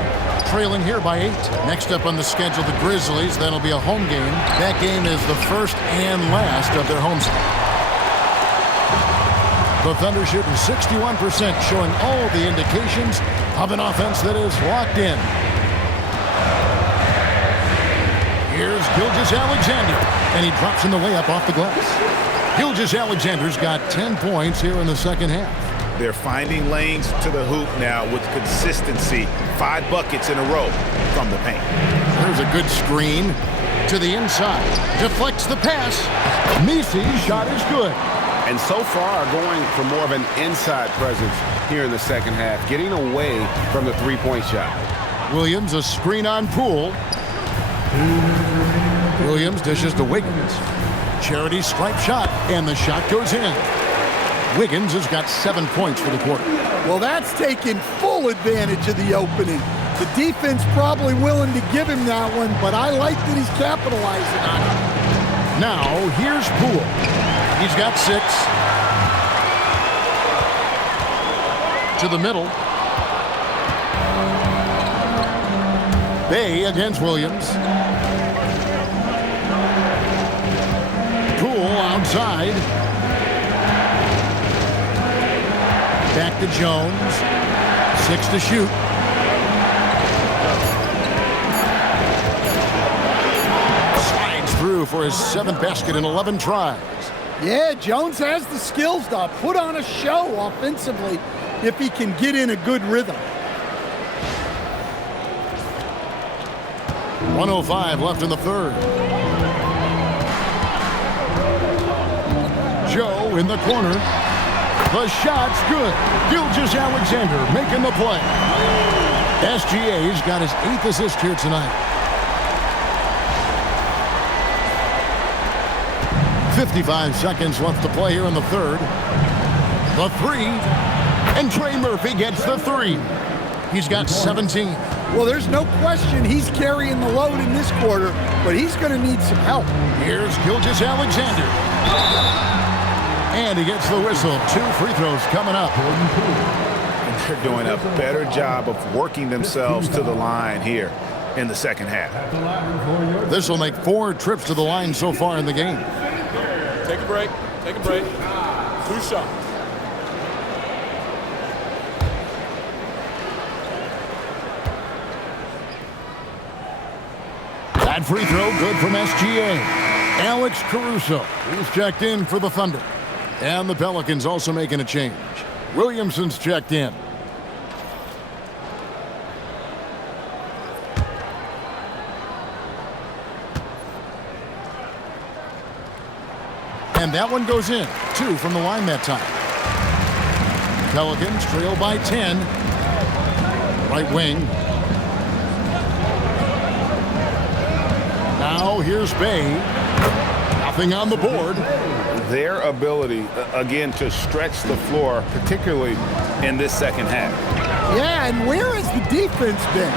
Trailing here by 8. Next up on the schedule, the Grizzlies. That'll be a home game. That game is the first and last of their home set. The Thunder shooting 61%, showing all the indications of an offense that is locked in. Here's Gilgeous-Alexander, and he drops in the layup off the glass. Gilgeous-Alexander's got 10 points here in the second half. They're finding lanes to the hoop now with consistency. 5 buckets in a row from the paint. There's a good screen to the inside. Deflects the pass. Missi's shot is good. And so far, going for more of an inside presence here in the second half, getting away from the three-point shot. Williams, a screen on Poole. Williams dishes to Wiggins. Charity stripe shot, and the shot goes in. Wiggins has got 7 points for the quarter. Well, that's taking full advantage of the opening. The defense probably willing to give him that one, but I like that he's capitalizing on it. Now, here's Poole. He's got 6. To the middle. Bay against Williams. Poole outside. Back to Jones. 6 to shoot. 2 for his 7th basket in 11 tries. Yeah, Jones has the skills to put on a show offensively if he can get in a good rhythm. 1:05 left in the third. Joe in the corner. The shot's good. Gilgeous-Alexander making the play. SGA's got his 8th assist here tonight. 55 seconds left to play here in the third. The 3. And Trey Murphy gets the 3. He's got 17. Well, there's no question he's carrying the load in this quarter, but he's going to need some help. Here's Gilgeous-Alexander. And he gets the whistle. 2 free throws coming up. And they're doing a better job of working themselves to the line here in the second half. This will make 4 trips to the line so far in the game. Take a break. Take a break. 2 shots. That free throw good from SGA. Alex Caruso, he's checked in for the Thunder. And the Pelicans also making a change. Williamson's checked in. And that one goes in. 2 from the line that time. Pelicans trail by 10. Right wing. Now here's Bay. Nothing on the board. Their ability, again, to stretch the floor, particularly in this second half. Yeah, and where has the defense been?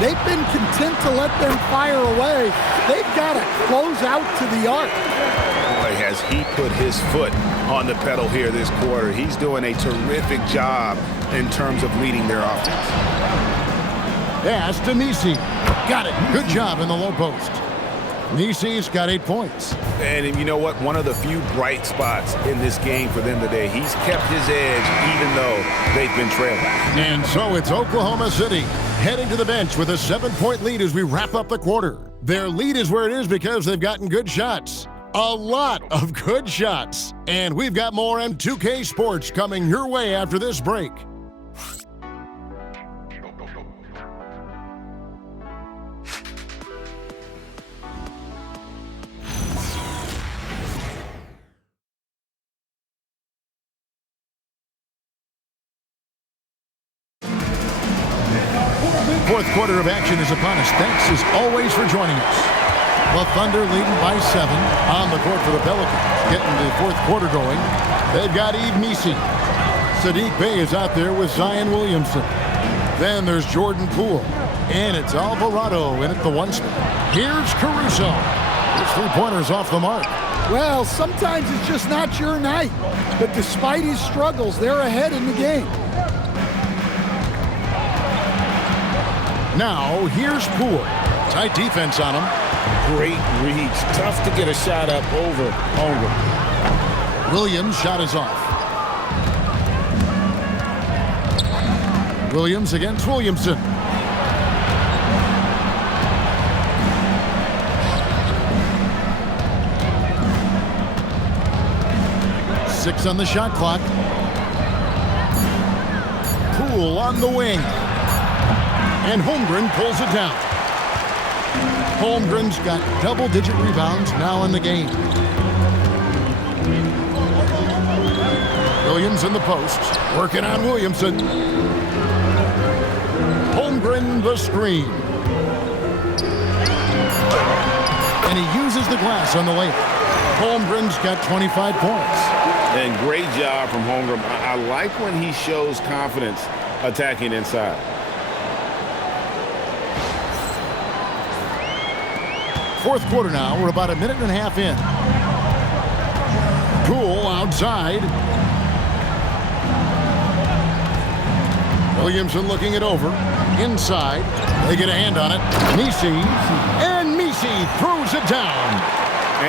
They've been content to let them fire away. They've got to close out to the arc. Boy, has he put his foot on the pedal here this quarter. He's doing a terrific job in terms of leading their offense. Pass to Nisi. Got it. Good job in the low post. Nisi's got 8 points. And you know what? One of the few bright spots in this game for them today. He's kept his edge even though they've been trailing. And so it's Oklahoma City heading to the bench with a 7-point lead as we wrap up the quarter. Their lead is where it is because they've gotten good shots. A lot of good shots. And we've got more M2K Sports coming your way after this break. Fourth quarter of action is upon us. Thanks as always for joining us. The Thunder leading by 7 on the court for the Pelicans. Getting the fourth quarter going. They've got Yves Nisi. Saddiq Bey is out there with Zion Williamson. Then there's Jordan Poole. And it's Alvarado in at the 1 spot. Here's Caruso. His 3-pointers off the mark. Well, sometimes it's just not your night. But despite his struggles, they're ahead in the game. Now, here's Poole. Tight defense on him. Great reach. Tough to get a shot up over Holmgren. Williams' shot is off. Williams against Williamson. Six on the shot clock. Poole on the wing. And Holmgren pulls it down. Holmgren's got double-digit rebounds now in the game. Williams in the post, working on Williamson. Holmgren the screen. And he uses the glass on the layup. Holmgren's got 25 points. And great job from Holmgren. I like when he shows confidence attacking inside. Fourth quarter now. We're about a minute and a half in. Poole outside. Williamson looking it over. Inside. They get a hand on it. Nisi. And Nisi throws it down.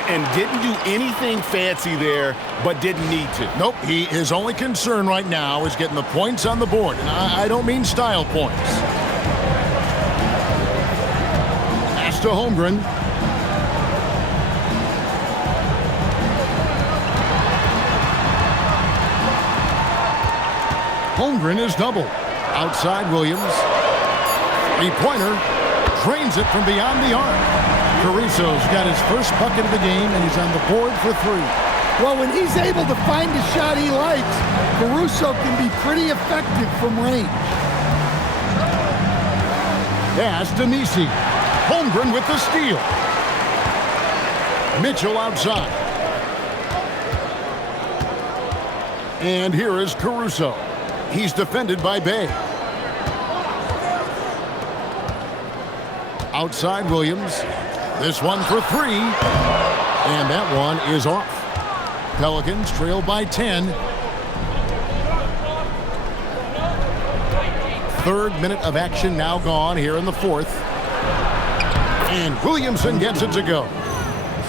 And didn't do anything fancy there, but didn't need to. Nope. His only concern right now is getting the points on the board. And I don't mean style points. Pass to Holmgren. Holmgren is doubled. Outside Williams. Three-pointer. Drains it from beyond the arc. Caruso's got his first bucket of the game, and he's on the board for 3. Well, when he's able to find a shot he likes, Caruso can be pretty effective from range. Pass to Nisi. Holmgren with the steal. Mitchell outside. And here is Caruso. He's defended by Bay. Outside Williams. This one for 3. And that one is off. Pelicans trail by 10. Third minute of action now gone here in the fourth. And Williamson gets it to go.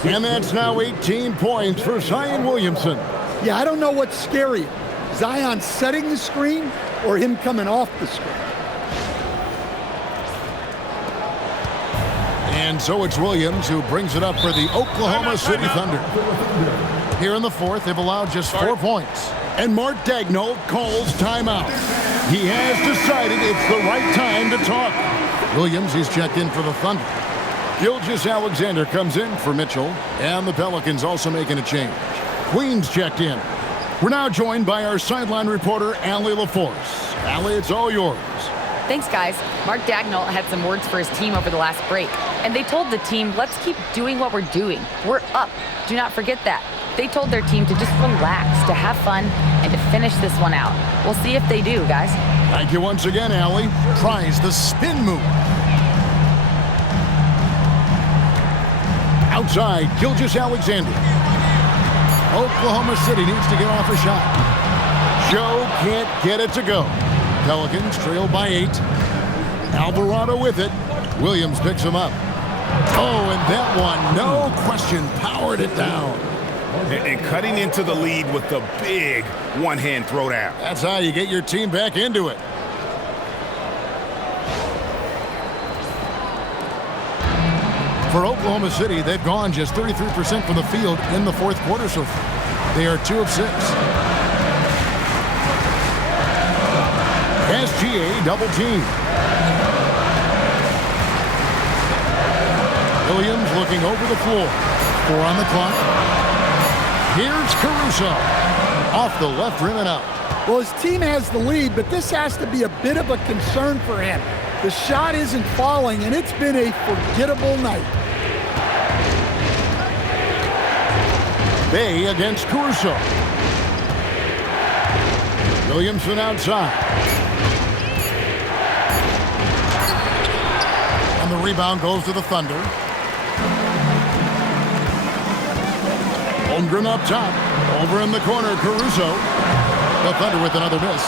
And that's now 18 points for Zion Williamson. Yeah, I don't know what's scarier. Zion setting the screen or him coming off the screen. And so it's Williams who brings it up for the Oklahoma City Thunder. Here in the fourth, they've allowed just 4 points. And Mark Daigneault calls timeout. He has decided it's the right time to talk. Williams, he's checked in for the Thunder. Gilgeous-Alexander comes in for Mitchell. And the Pelicans also making a change. Queen's checked in. We're now joined by our sideline reporter, Allie LaForce. Allie, it's all yours. Thanks, guys. Mark Daigneault had some words for his team over the last break. And they told the team, let's keep doing what we're doing. We're up. Do not forget that. They told their team to just relax, to have fun, and to finish this one out. We'll see if they do, guys. Thank you once again, Allie. Tries the spin move. Outside, Gilgeous-Alexander. Oklahoma City needs to get off a shot. Joe can't get it to go. Pelicans trail by 8. Alvarado with it. Williams picks him up. Oh, and that one, no question, powered it down. And cutting into the lead with the big one-hand throwdown. That's how you get your team back into it. For Oklahoma City, they've gone just 33% from the field in the fourth quarter so far. They are 2 of 6. SGA double team. Williams looking over the floor. 4 on the clock. Here's Caruso. Off the left rim and out. Well, his team has the lead, but this has to be a bit of a concern for him. The shot isn't falling, and it's been a forgettable night. Bay against Caruso. Williamson outside. And the rebound goes to the Thunder. Holmgren up top. Over in the corner, Caruso. The Thunder with another miss.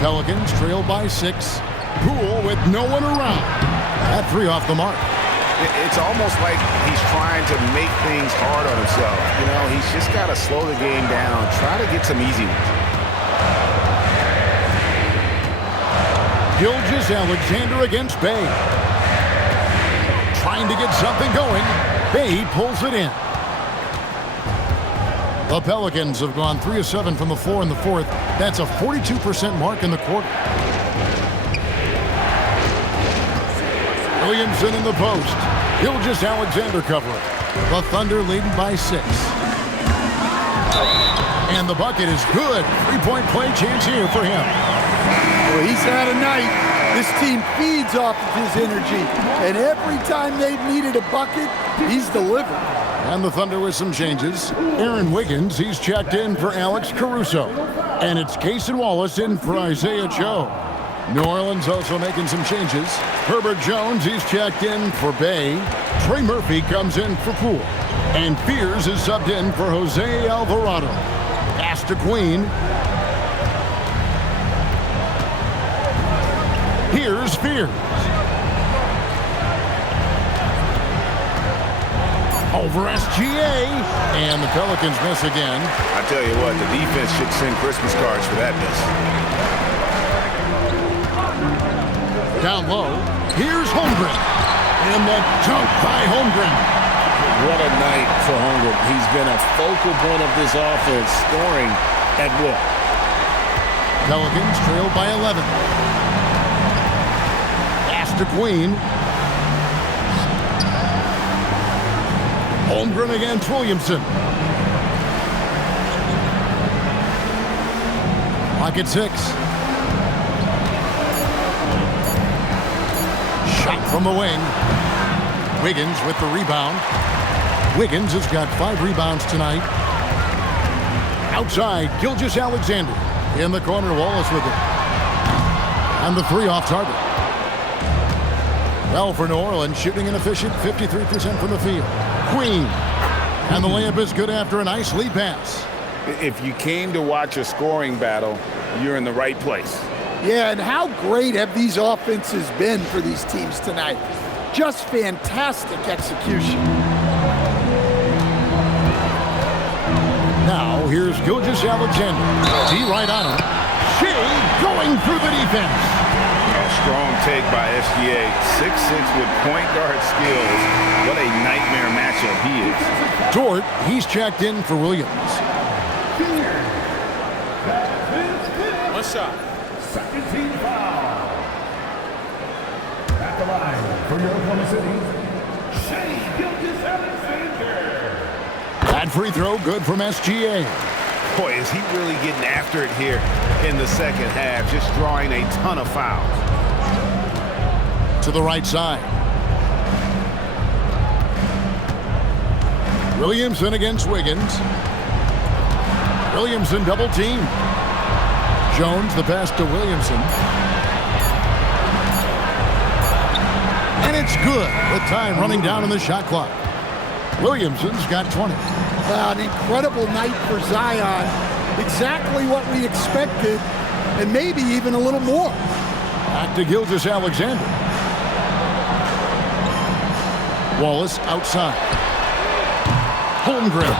Pelicans trail by 6. Poole with no one around. That 3 off the mark. It's almost like he's trying to make things hard on himself. You know, he's just got to slow the game down, try to get some easy ones. Gilgeous-Alexander against Bay. Trying to get something going. Bay pulls it in. The Pelicans have gone 3 of 7 from the floor in the fourth. That's a 42% mark in the quarter. Williamson in the post. Gilgeous-Alexander covering. The Thunder leading by 6. And the bucket is good. 3-point play chance here for him. Well, he's had a night. This team feeds off of his energy. And every time they've needed a bucket, he's delivered. And the Thunder with some changes. Aaron Wiggins, he's checked in for Alex Caruso. And it's Cason Wallace in for Isaiah Joe. New Orleans also making some changes. Herbert Jones, he's checked in for Bay. Trey Murphy comes in for Poole. And Fears is subbed in for Jose Alvarado. Pass to Queen. Here's Fears. Over SGA. And the Pelicans miss again. I tell you what, the defense should send Christmas cards for that miss. Down low, here's Holmgren. And the dunk by Holmgren. What a night for Holmgren. He's been a focal point of this offense, scoring at will. Pelicans trailed by 11. Pass to Queen. Holmgren against Williamson. Clock at 6. Shot from the wing. Wiggins with the rebound. Wiggins has got 5 rebounds tonight. Outside, Gilgeous-Alexander. In the corner, Wallace with it. And the 3 off target. Well, for New Orleans, shooting an efficient 53% from the field. Queen. And the layup is good after a nice lead pass. If you came to watch a scoring battle, you're in the right place. Yeah, and how great have these offenses been for these teams tonight? Just fantastic execution. Now, here's Gilgeous-Alexander. He right on him. Shai going through the defense. A strong take by SGA. 6'6" with point guard skills. What a nightmare matchup he is. Dort, he's checked in for Williams. One shot. Second team foul. At the line for your Oklahoma City, Shai Gilgeous-Alexander. That free throw good from SGA. Boy, is he really getting after it here in the second half, just drawing a ton of fouls. To the right side. Williamson against Wiggins. Williamson double team. Jones the pass to Williamson. And it's good with time running down on the shot clock. Williamson's got 20. Wow, an incredible night for Zion. Exactly what we expected, and maybe even a little more. Back to Gilgeous-Alexander. Wallace outside. Holmgren.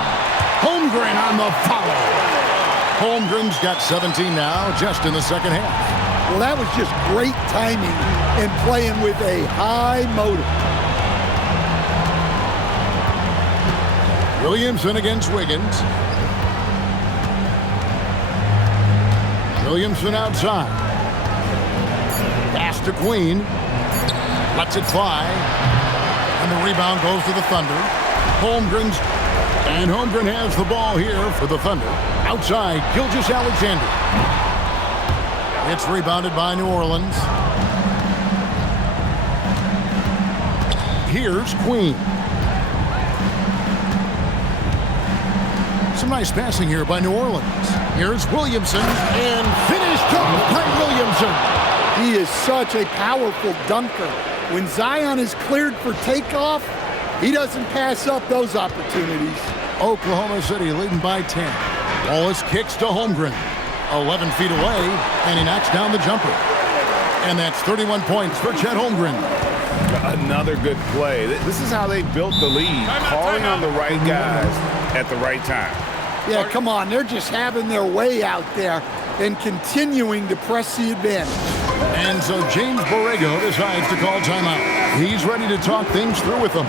Holmgren on the foul. Holmgren's got 17 now, just in the second half. Well, that was just great timing and playing with a high motor. Williamson against Wiggins. Williamson outside. Pass to Queen. Lets it fly. And the rebound goes to the Thunder. Holmgren has the ball here for the Thunder. Outside, Gilgeous-Alexander. It's rebounded by New Orleans. Here's Queen. Some nice passing here by New Orleans. Here's Williamson, and finished off by Williamson. He is such a powerful dunker. When Zion is cleared for takeoff, he doesn't pass up those opportunities. Oklahoma City leading by 10. Wallace kicks to Holmgren. 11 feet away, and he knocks down the jumper. And that's 31 points for Chet Holmgren. Another good play. This is how they built the lead, calling on the right guys at the right time. Yeah, come on. They're just having their way out there and continuing to press the advantage. And so James Borrego decides to call timeout. He's ready to talk things through with them.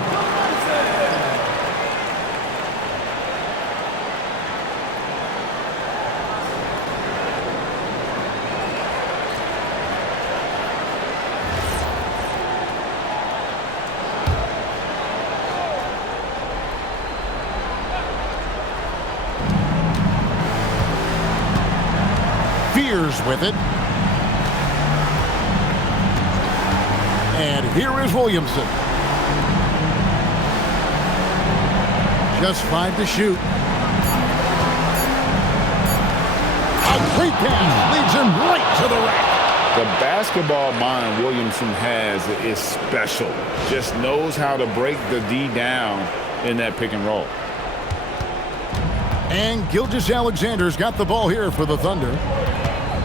With it. And here is Williamson. Just 5 to shoot. A great pass leads him right to the rack. The basketball mind Williamson has is special. Just knows how to break the D down in that pick and roll. And Gilgeous-Alexander's got the ball here for the Thunder.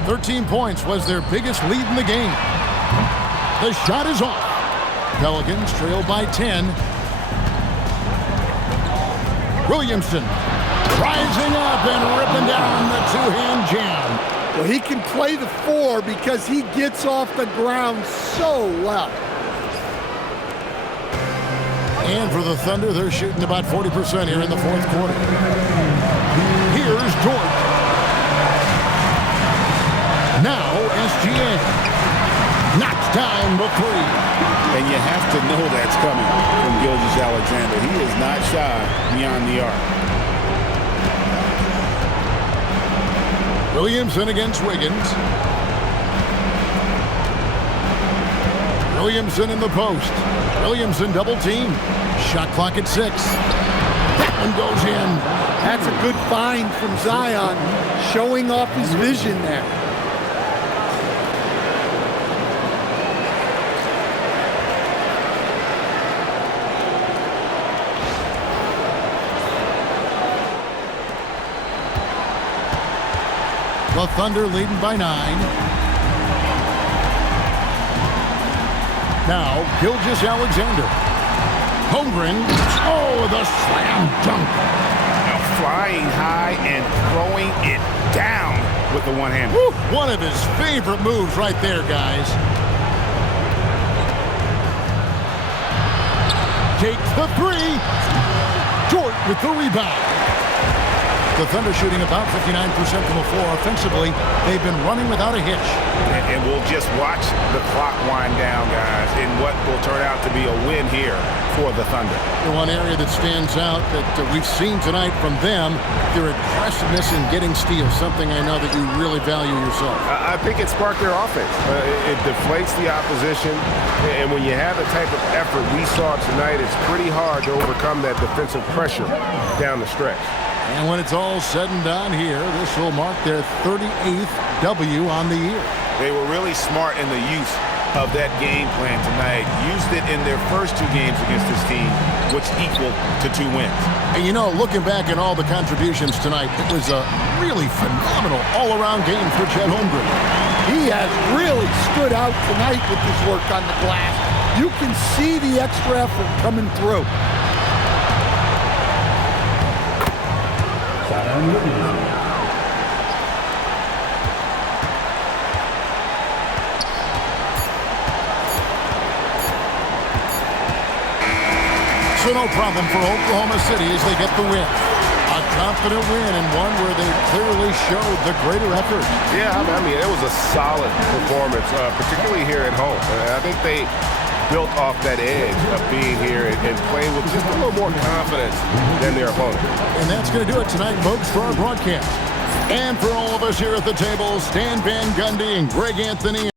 13 points was their biggest lead in the game. The shot is off. Pelicans trail by 10. Williamson rising up and ripping down the two-hand jam. Well, he can play the 4 because he gets off the ground so well. And for the Thunder, they're shooting about 40% here in the fourth quarter. Here's Dort. Now SGA. Knocks down the three. And you have to know that's coming from Gilgeous-Alexander. He is not shy beyond the arc. Williamson against Wiggins. Williamson in the post. Williamson double team. Shot clock at 6. That one goes in. That's a good find from Zion, showing off his vision there. The Thunder leading by 9. Now, Gilgeous-Alexander. Holmgren. Oh, the slam dunk. Now flying high and throwing it down with the one hand. Woo, one of his favorite moves right there, guys. Takes the 3. Jordan with the rebound. The Thunder shooting about 59% from the floor. Offensively, they've been running without a hitch. And we'll just watch the clock wind down, guys, in what will turn out to be a win here for the Thunder. The one area that stands out that we've seen tonight from them, their aggressiveness in getting steals, something I know that you really value yourself. I think it sparked their offense. It deflates the opposition, and when you have the type of effort we saw tonight, it's pretty hard to overcome that defensive pressure down the stretch. And when it's all said and done here, this will mark their 38th W on the year. They were really smart in the use of that game plan tonight. Used it in their first 2 games against this team, which equal to 2 wins. And you know, looking back at all the contributions tonight, it was a really phenomenal all-around game for Chet Holmgren. He has really stood out tonight with his work on the glass. You can see the extra effort coming through. Zion Williamson. So no problem for Oklahoma City as they get the win. A confident win and one where they clearly showed the greater effort. Yeah, I mean, it was a solid performance, particularly here at home. I think they built off that edge of being here and playing with just a little more confidence than their opponent. And that's going to do it tonight, folks, for our broadcast. And for all of us here at the table, Stan Van Gundy and Greg Anthony.